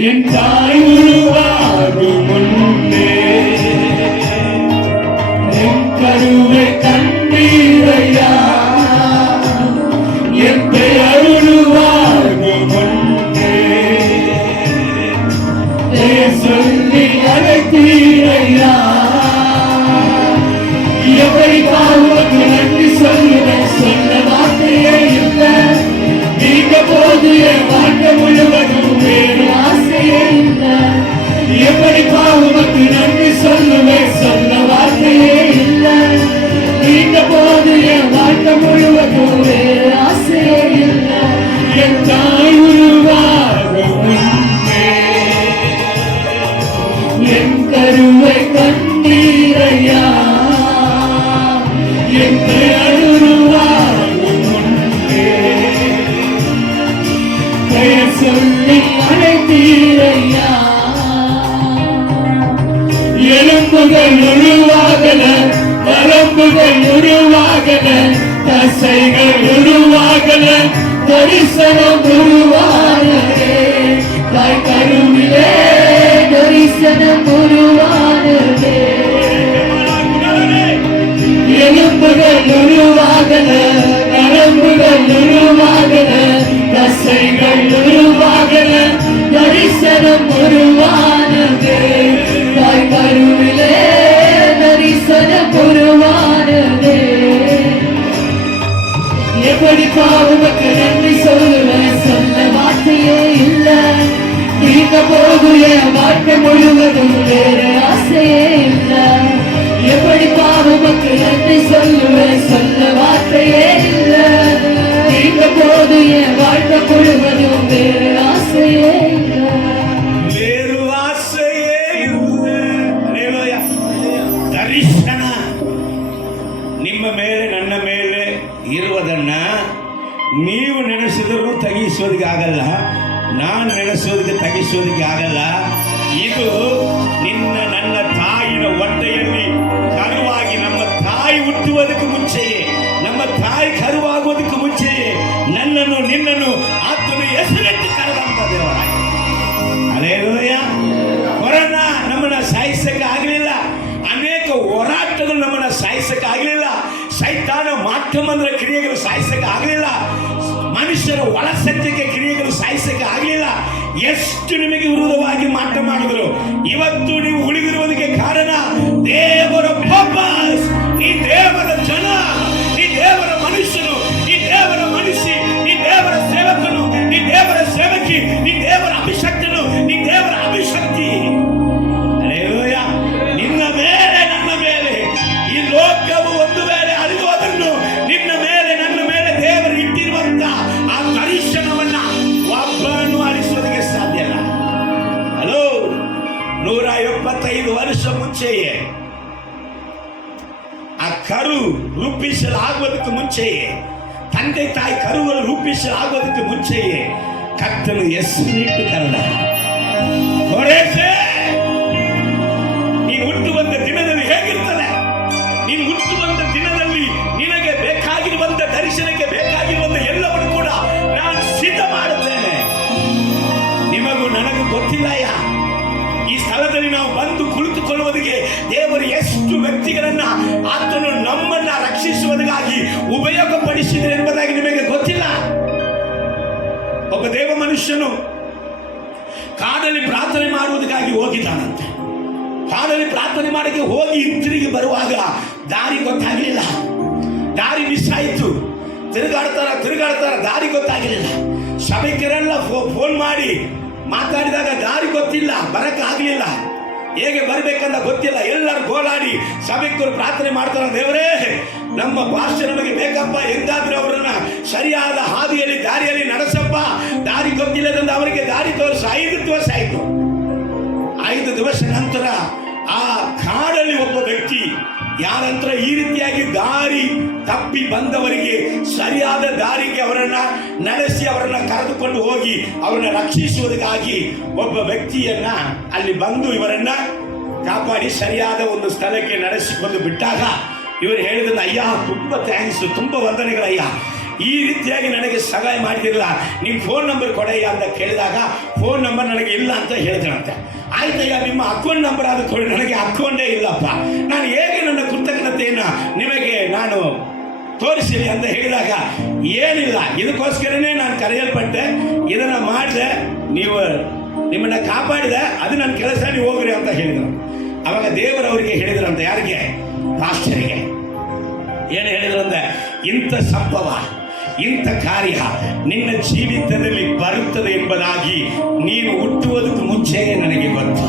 என் தாய் உருவாகும் முன்னே என் கருவை கண்டீரையா, என் பெயர் உருவாகும் முன்னே சொல்லி அழைத்தீரையா. எப்படி பாவத்துக்கு நன்றி சொல்லுவேன், சொல்ல வார்த்தையே இல்லை. நீங்க போது என் வாழ்க்கை முழுவதும் வேறு ஆசையே இல்லை. எப்படி பாவத்துக்கு நன்றி சொல்லுவேன், சொல்ல வார்த்தையே இல்லை. நீங்க போது என் வாழ்க்கை முழுவதும் வேறு ஆசையே இல்லை. என் தாய் உருவாகும் முன்னே என் கருவை கண்டீரையா, என் பெயர் உருவாகும் முன்னே பெயர் சொல்லி அழைத்தீரையா. எலும்புகள் உருவாகல, நரம்புகள் உருவாகல, தசைகள் உருவாகல, தரிசனம் உருவானதே. தாய் கருவிலே தரிசனம் உருவானதே. எலும்புகள் உருவாகல, நரம்புகள் உருவாகல, தசைகள் உருவாகல, தரிசனம் உருவானதே. தாய் கருவிலே தரிசனம் உருவானதே. எப்படி பாவத்துக்கு நன்றி சொல்லுவேன், சொல்ல வார்த்தையே இல்லை. நீங்க போது என் வாழ்க்கை முழுவதும் வேறு ஆசையே இல்லை. எப்படி பாவத்துக்கு நன்றி சொல்லுவேன், சொல்ல வார்த்தையே இல்லை. நீங்க போது என் வாழ்க்கை முழுவதும் வேறு ஆசையே இல்லை. ಬೇರು ಆಸೆಯೇ ಇಲ್ಲ. ಹಲ್ಲೆಲೂಯಾ. ದರ್ಶನ ನಿಮ್ಮ ಮೇಲೆ ನನ್ನ ಮೇಲೆ ಇರುವುದನ್ನ ನೀವು ನೆನೆಸಿದರೂ ತಗ್ಗಿಸೋದಕ್ಕೆ ಆಗಲ್ಲ, ನಾನು ನೆನೆಸೋದಕ್ಕೆ ತಗ್ಗಿಸೋದಕ್ಕೆ ಆಗಲ್ಲ. ಇದು ನಿನ್ನ ನನ್ನ ತಾಯಿನ ಹೊಟ್ಟೆಯಲ್ಲಿ ಕರುವಾಗಿ, ನಮ್ಮ ತಾಯಿ ಹುಟ್ಟುವುದಕ್ಕೆ ಮುಂಚೆಯೇ, ನಮ್ಮ ತಾಯಿ ಕರುವಾಗುವುದಕ್ಕೆ ಮುಂಚೆಯೇ ನನ್ನನ್ನು ನಿನ್ನನ್ನು ಆತನ ಹೆಸರೆತ್ತಿ ಕರೆದಂತ ದೇವರಾಗಿ. ಹಲ್ಲೆಲೂಯಾ. ಕೊರೋನಾ ನಮ್ಮನ್ನ ಸಾಯಿಸಕ್ಕೆ ಆಗಲಿಲ್ಲ, ಅನೇಕ ಹೋರಾಟಗಳು ನಮ್ಮನ್ನ ಸಾಯಿಸಕ್ಕೆ ಆಗಲಿಲ್ಲ, ಸೈತಾನ ಮಾಧ್ಯಮದ ಕ್ರಿಯೆಗಳು ಸಾಯಿಸಕ್ಕೆ ಆಗಲಿಲ್ಲ, ಮನುಷ್ಯರ ಒಳಸತ್ಯಕ್ಕೆ ಕ್ರಿಯೆಗಳು ಸಾಯಿಸಕ್ಕೆ ಆಗಲಿಲ್ಲ. ಎಷ್ಟು ನಿಮಗೆ ವಿರೋಧವಾಗಿ ಮಾಟ ಮಾಡಿದ್ರು, ಇವತ್ತು ನೀವು ಉಳಿದಿರುವುದಕ್ಕೆ ಕಾರಣ ದೇವರ ಪರ್ಪಸ್. ಈ ದೇವರ ಜನ, ಈ ದೇವರ ಮನುಷ್ಯನು, ಈ ದೇವರ ಮನುಷ್ಯ, ಈ ದೇವರ ಸೇವಕನು, ಈ ದೇವರ ಸೇವಕಿ, ಈ ದೇವರ ಅಭಿಷಕ್ತನು, ಈ ದೇವರ ಅಭಿಷಕ್ತಿ. ಹಲ್ಲೆಲೂಯಾ. ನಿನ್ನ ಮೇಲೆ ನನ್ನ ಮೇಲೆ ಈ ಲೋಕವು ಒಂದು ವೇಳೆ ಅರಿಯುವುದನ್ನು ನಿನ್ನ ಮೇಲೆ ನನ್ನ ಮೇಲೆ ದೇವರು ಇಟ್ಟಿರುವಂತ ಆ ದರ್ಶನವನ್ನ ಒಬ್ಬನು ಅಳಿಸೋದಕ್ಕೆ ಸಾಧ್ಯ ಇಲ್ಲ. ಹಲೋ, 175 ವರ್ಷ ಮುಂಚೆಯೇ ಆ ಕರು ರೂಪಿಸಲಾಗುವುದಕ್ಕೆ ಮುಂಚೆಯೇ, ತಂದೆ ತಾಯಿ ಕರುವನ್ನು ರೂಪಿಸಲಾಗುವುದಕ್ಕೆ ಮುಂಚೆಯೇ ಕರ್ತನು ಹೆಸರಿಟ್ಟು ಕರೆದ. ಕೋರೇಶೆ, ನೀನು ಹುಟ್ಟುವಂತ ದಿನದಲ್ಲಿ ಹೇಗಿರ್ತದೆ? ನೀನು ಹುಟ್ಟುವಂತ ದಿನದಲ್ಲಿ ನಿನಗೆ ಬೇಕಾಗಿರುವಂತ ದರ್ಶನಕ್ಕೆ ಬೇಕಾಗಿರುವಂತ ಎಲ್ಲವನ್ನು ಕೂಡ ನಾನು ಸಿದ್ಧ ಮಾಡುತ್ತೇನೆ. ನಿಮಗೂ ನನಗೂ ಗೊತ್ತಿಲ್ಲಯ್ಯ, ಈ ಸ್ಥಳದಲ್ಲಿ ನಾವು ಬಂದು ಕುಳಿತುಕೊಳ್ಳುವುದಕ್ಕೆ ದೇವರು ಎಷ್ಟು ವ್ಯಕ್ತಿಗಳನ್ನ ಆತನು ನಮ್ಮನ್ನ ರಕ್ಷಿಸುವುದಕ್ಕಾಗಿ ಉಪಯೋಗಪಡಿಸಿದೆ ಎಂಬುದಾಗಿ ನಿಮಗೆ ಗೊತ್ತಿಲ್ಲ. ಒಬ್ಬ ದೇವ ಮನುಷ್ಯನು ಕಾಡಲ್ಲಿ ಪ್ರಾರ್ಥನೆ ಮಾಡುವುದಕ್ಕಾಗಿ ಹೋಗಿದ್ದಾನಂತೆ. ಕಾಡಲ್ಲಿ ಪ್ರಾರ್ಥನೆ ಮಾಡಕ್ಕೆ ಹೋಗಿ ಹಿಂತಿರುಗಿ ಬರುವಾಗ ದಾರಿ ಗೊತ್ತಾಗಲಿಲ್ಲ. ದಾರಿ ಮಿಸ್ ಆಯಿತು. ತಿರುಗಾಡ್ತಾರ ದಾರಿ ಗೊತ್ತಾಗಲಿಲ್ಲ. ಸಭೆಕರೆಲ್ಲ ಫೋನ್ ಮಾಡಿ ಮಾತಾಡಿದಾಗ ದಾರಿ ಗೊತ್ತಿಲ್ಲ, ಬರಕ್ಕಾಗಲಿಲ್ಲ. ಹೇಗೆ ಬರ್ಬೇಕಂತ ಗೊತ್ತಿಲ್ಲ. ಎಲ್ಲರೂ ಗೋಳಾಡಿ ಸಭೆಕರು ಪ್ರಾರ್ಥನೆ ಮಾಡ್ತಾರೆ, ದೇವರೇ ನಮ್ಮ ಭಾಷೆ ನಮಗೆ ಬೇಕಪ್ಪ, ಎಂದಾದ್ರೂ ಅವರನ್ನ ಸರಿಯಾದ ಹಾದಿಯಲ್ಲಿ ದಾರಿಯಲ್ಲಿ ನಡೆಸಪ್ಪ, ದಾರಿ ಗೊತ್ತಿಲ್ಲದಂತ ಅವರಿಗೆ ದಾರಿ ತೋರಿಸಿ. 5 ದಿವಸ ಆಯಿತು. 5 ದಿವಸ ನಂತರ ಆ ಕಾಡಲ್ಲಿ ಒಬ್ಬ ವ್ಯಕ್ತಿ ಯಾರಂತ್ರ ಈ ರೀತಿಯಾಗಿ ದಾರಿ ತಪ್ಪಿ ಬಂದವರಿಗೆ ಸರಿಯಾದ ದಾರಿಗೆ ಅವರನ್ನ ನಡೆಸಿ ಅವರನ್ನ ಕರೆದುಕೊಂಡು ಹೋಗಿ ಅವರನ್ನ ರಕ್ಷಿಸುವುದಕ್ಕಾಗಿ ಒಬ್ಬ ವ್ಯಕ್ತಿಯನ್ನ ಅಲ್ಲಿ ಬಂದು ಇವರನ್ನ ಕಾಪಾಡಿ ಸರಿಯಾದ ಒಂದು ಸ್ಥಳಕ್ಕೆ ನಡೆಸಿಕೊಂಡು ಬಿಟ್ಟಾಗ ಇವರು ಹೇಳಿದ್ರು, ಅಯ್ಯ ತುಂಬಾ ಥ್ಯಾಂಕ್ಸ್, ತುಂಬಾ ವಂದನೆಗಳಯ್ಯ, ಈ ರೀತಿಯಾಗಿ ನನಗೆ ಸಹಾಯ ಮಾಡಿದಿರಲ್ಲ, ನಿಮ್ಮ ಫೋನ್ ನಂಬರ್ ಕೊಡಯ್ಯ ಅಂತ ಕೇಳಿದಾಗ ಫೋನ್ ನಂಬರ್ ನನಗೆ ಇಲ್ಲ ಅಂತ ಹೇಳಿದ್ರಂತೆ. ಆಯ್ತಯ್ಯ, ನಿಮ್ಮ ಅಕೌಂಟ್ ನಂಬರ್ ಆದ ಕೊಡಿ, ನನಗೆ ಅಕೌಂಟೇ ಇಲ್ಲಪ್ಪ, ನಾನು ಹೇಗೆ ನನ್ನ ಕೃತಜ್ಞತೆಯನ್ನು ನಿಮಗೆ ನಾನು ತೋರಿಸಿರಿ ಅಂತ ಹೇಳಿದಾಗ, ಏನಿಲ್ಲ, ಇದಕ್ಕೋಸ್ಕರನೇ ನಾನು ಕರೆಯಲ್ಪಟ್ಟೆ, ಇದನ್ನ ಮಾಡಿದೆ, ನೀವು ನಿಮ್ಮನ್ನ ಕಾಪಾಡಿದೆ, ಅದು ನನ್ನ ಕೆಲಸ, ನೀವು ಹೋಗ್ರಿ ಅಂತ ಹೇಳಿದರು. ಅವಾಗ ದೇವರವರಿಗೆ ಹೇಳಿದ್ರಂತೆ, ಯಾರಿಗೆ? ಪಾಸ್ಟರಿಗೆ. ಏನು ಹೇಳಿದ್ರಂತೆ, ಇಂಥ ಸಂಭವ, ಇಂಥ ಕಾರ್ಯ ನಿನ್ನ ಜೀವಿತದಲ್ಲಿ ಬರುತ್ತದೆ ಎಂಬುದಾಗಿ ನೀನು ಹುಟ್ಟುವುದಕ್ಕೆ ಮುಂಚೆಯೇ ನನಗೆ ಗೊತ್ತು.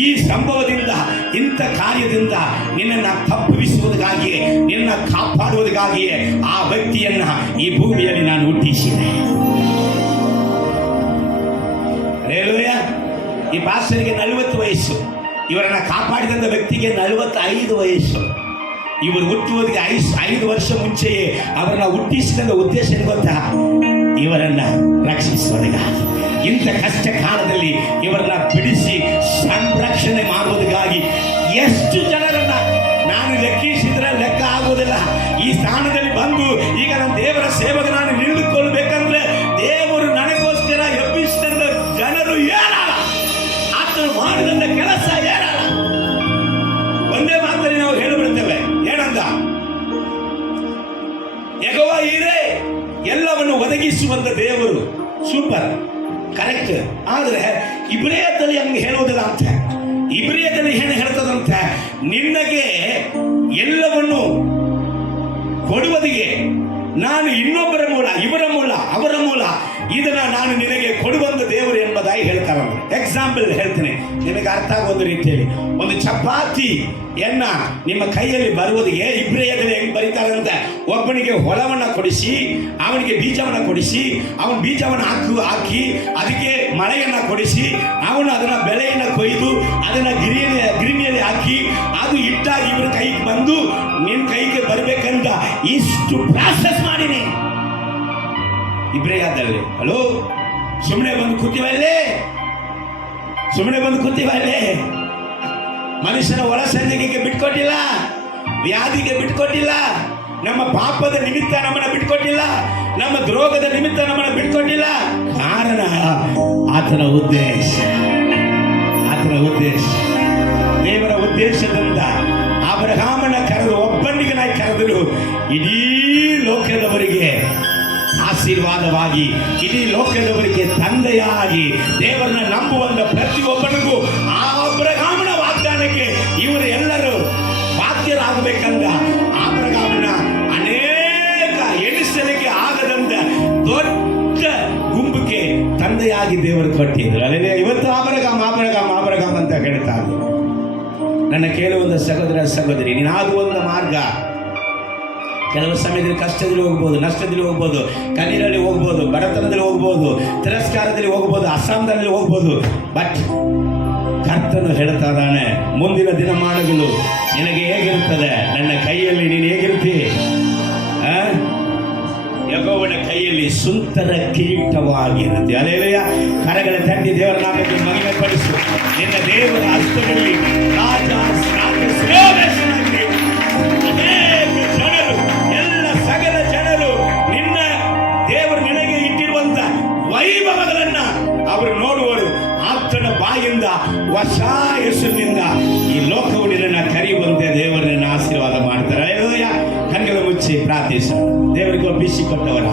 ಈ ಸಂಭವದಿಂದ, ಇಂಥ ಕಾರ್ಯದಿಂದ ನಿನ್ನನ್ನು ತಪ್ಪಿಸುವುದಕ್ಕಾಗಿಯೇ, ನಿನ್ನ ಕಾಪಾಡುವುದಕ್ಕಾಗಿಯೇ ಆ ವ್ಯಕ್ತಿಯನ್ನ ಈ ಭೂಮಿಯಲ್ಲಿ ನಾನು ಹುಟ್ಟಿಸಿದೆ. ಹಲ್ಲೆಲೂಯಾ. ಈ ಪಾಸ್ಟರಿಗೆ 40 ವಯಸ್ಸು, ಇವರನ್ನ ಕಾಪಾಡಿದಂಥ ವ್ಯಕ್ತಿಗೆ 45 ವಯಸ್ಸು. ಇವರು ಹುಟ್ಟುವುದಕ್ಕೆ 5 ವರ್ಷ ಮುಂಚೆಯೇ ಅವರನ್ನ ಹುಟ್ಟಿಸಿದ ಉದ್ದೇಶ ಗೊತ್ತಾ? ಇವರನ್ನ ರಕ್ಷಿಸುವುದಕ್ಕಾಗಿ, ಇಂಥ ಕಷ್ಟ ಕಾಲದಲ್ಲಿ ಇವರನ್ನ ಬಿಡಿಸಿ ಸಂರಕ್ಷಣೆ ಮಾಡುವುದಕ್ಕಾಗಿ. ಎಷ್ಟು ಜನರನ್ನ ನಾನು ಲೆಕ್ಕಿಸಿದ್ರೆ ಲೆಕ್ಕ ಆಗುವುದಿಲ್ಲ. ಈ ಸ್ಥಾನದಲ್ಲಿ ಬಂದು ಈಗ ನನ್ನ ದೇವರ ಸೇವೆಗೆ ನಾನು ನಿಲ್ಲುಕೊಳ್ಬೇಕಂದ್ರೆ ದೇವರು ನನಗೋಸ್ಕರ ಎಬ್ಬಿಸಿದ ಜನರು ಏನಲ್ಲ, ಆತನು ಮಾಡಿದಂತ ಕೆಲಸ ಏನಲ್ಲ. ಒಂದೇ ಮಾತಲ್ಲಿ ನಾವು ಹೇಳಿಬಿಡ್ತೇವೆ, ಏನಂತ? ಯೆಹೋವ ಈರೇ, ಎಲ್ಲವನ್ನು ಒದಗಿಸುವಂತ ದೇವರು. Super, correct. ಆದ್ರೆ ಇಬ್ರಿಯದಲ್ಲಿ ಹಂಗೆ ಹೇಳೋದಿಲ್ಲ ಅಂತ. ಇಬ್ರಿಯದಲ್ಲಿ ಏನು ಹೇಳ್ತದಂತೆ, ನಿನಗೆ ಎಲ್ಲವನ್ನು ಕೊಡುವುದಿಗೆ ನಾನು ಇನ್ನೊಬ್ಬರ ಮೂಲ, ಇವರ ಮೂಲ, ಅವರ ಮೂಲ, ಇದನ್ನ ನಾನು ನಿನಗೆ ಕೊಡುವಂತ ದೇವರು ಎಂಬುದಾಗಿ ಹೇಳ್ತಾರೆ. ಎಕ್ಸಾಂಪಲ್ ಹೇಳ್ತೀನಿ, ನಿಮಗೆ ಅರ್ಥ ಆಗುವ ರೀತಿಯಲ್ಲಿ. ಒಂದು ಚಪಾತಿಯನ್ನ ನಿಮ್ಮ ಕೈಯಲ್ಲಿ ಬರುವುದಿಗೆ ಇಬ್ರಿಯದಲ್ಲಿ ಹೆಂಗ್ ಬರೀತಾರಂತೆ, ಒಬ್ಬನಿಗೆ ಹೊಲವನ್ನ ಕೊಡಿಸಿ, ಅವನಿಗೆ ಬೀಜವನ್ನ ಕೊಡಿಸಿ, ಅವನ ಬೀಜವನ್ನ ಹಾಕಿ ಅದಕ್ಕೆ ಮಳೆಯನ್ನ ಕೊಡಿಸಿ, ಅವನು ಅದನ್ನ ಬೆಳೆಯನ್ನ ಕೊಯ್ದು ಅದನ್ನ ಗಿರಣಿಯಲ್ಲಿ ಹಾಕಿ ಅದು ಇಟ್ಟಾಗಿ ಇವರ ಕೈಗೆ ಬಂದು ನಿನ್ನ ಕೈಗೆ ಬರ್ಬೇಕಂತ ಇಷ್ಟು ಪ್ರಾಸೆಸ್ ಮಾಡಿನಿ ಇಬ್ರಿಯದಲ್ಲಿ. ಹಲೋ, ಸುಮ್ಮನೆ ಬಂದು ಕೂತೀವಲ್ಲೇ, ಸುಮ್ಮನೆ ಬಂದು ಕೂತೀವಲ್ಲೇ. ಮನುಷ್ಯನ ಒಳಸಂದಿಗೆ ಬಿಟ್ಕೊಟ್ಟಿಲ್ಲ, ವ್ಯಾಧಿಗೆ ಬಿಟ್ಕೊಟ್ಟಿಲ್ಲ, ನಮ್ಮ ಪಾಪದ ನಿಮಿತ್ತ ನಮ್ಮನ್ನ ಬಿಟ್ಕೊಟ್ಟಿಲ್ಲ, ನಮ್ಮ ದ್ರೋಗದ ನಿಮಿತ್ತ ನಮ್ಮನ್ನ ಬಿಟ್ಕೊಟ್ಟಿಲ್ಲ. ಕಾರಣ ಆತನ ಉದ್ದೇಶ, ಆತನ ಉದ್ದೇಶ. ದೇವರ ಉದ್ದೇಶದಿಂದ ಅಬ್ರಹಾಮನ ಕರೆದು ಒಬ್ಬನಿಗೆ ನಾನು ಕರೆದರು ಇಡೀ ಲೋಕದವರಿಗೆ ಆಶೀರ್ವಾದವಾಗಿ, ಇಡೀ ಲೋಕದವರಿಗೆ ತಂದೆಯಾಗಿ, ದೇವರನ್ನ ನಂಬುವಂತ ಪ್ರತಿಯೊಬ್ಬನಿಗೂ ಆ ಅಬ್ರಹಾಮನ ವಾಗ್ದಾನಕ್ಕೆ ಇವರು ಎಲ್ಲರೂ ಬಾಧ್ಯರಾಗಬೇಕಂದ ಅಬ್ರಹಾಮನ ಅನೇಕ ಎಣಿಸಲಿಕ್ಕೆ ಆಗದಂತ ದೊಡ್ಡ ಗುಂಪಿಗೆ ತಂದೆಯಾಗಿ ದೇವರು ಕೊಟ್ಟಿದ್ರು. ಅಲ್ಲೇ ಇವತ್ತು ಅಬ್ರಹಾಮ್ ಅಬ್ರಹಾಮ್ ಅಬ್ರಹಾಮ್ ಅಂತ ಹೇಳ್ತಾರೆ. ನನ್ನ ಕೇಳುವಂತ ಸಹೋದರ ಸಹೋದರಿ, ನೀನಾಗುವಂತ ಮಾರ್ಗ ಕೆಲವು ಸಮಯದಲ್ಲಿ ಕಷ್ಟದಲ್ಲಿ ಹೋಗ್ಬೋದು, ನಷ್ಟದಲ್ಲಿ ಹೋಗ್ಬೋದು, ಕಣ್ಣೀರಲ್ಲಿ ಹೋಗ್ಬೋದು, ಬಡತನದಲ್ಲಿ ಹೋಗ್ಬೋದು, ತಿರಸ್ಕಾರದಲ್ಲಿ ಹೋಗ್ಬೋದು, ಅಸಹನದಲ್ಲಿ ಹೋಗ್ಬೋದು. ಬಟ್ ಕರ್ತನು ಹೇಳ್ತಾ ಇದ್ದಾನೆ, ಮುಂದಿನ ದಿನಮಾನಗಳು ನಿನಗೆ ಹೇಗಿರುತ್ತದೆ? ನನ್ನ ಕೈಯಲ್ಲಿ ನೀನು ಹೇಗಿರ್ತಿ? ಯೆಹೋವನ ಕೈಯಲ್ಲಿ ಸುಂದರ ಕಿರೀಟವಾಗಿರುತ್ತೆ. ಅಲ್ಲೇಲೂಯ. ಕರಗಳ ತಟ್ಟಿ ದೇವರ ನಾಮಕ್ಕೆ ಮಹಿಮೆ ಪಡಿಸು. ನಿನ್ನ ದೇವರ ಹಸ್ತದಲ್ಲಿ ರಾಜ ಶ್ರೇಷ್ಠನಾಗಿ ಅನೇಕ ಜನರು, ಎಲ್ಲ ಸಕಲ ಜನರು ನಿನ್ನ ದೇವರು ನಿನಗೆ ಇಟ್ಟಿರುವಂತ ವೈಭವಗಳನ್ನ ಅವರು ನೋಡುವರು. ಆತನ ಬಾಯಿಂದ ಹೊಸ ಹೆಸರಿನಿಂದ ಈ ಲೋಕವು ನಿನ್ನನ್ನು ಕರೆಯುವಂತೆ ದೇವರನ್ನ ಆಶೀರ್ವಾದ ಮಾಡ್ತಾರೆ. ಕಣ್ಣುಗಳ ಮುಚ್ಚಿ ಪ್ರಾರ್ಥಿಸ. ದೇವರಿಗೆ ಒಪ್ಪಿಸಿಕೊಟ್ಟವರ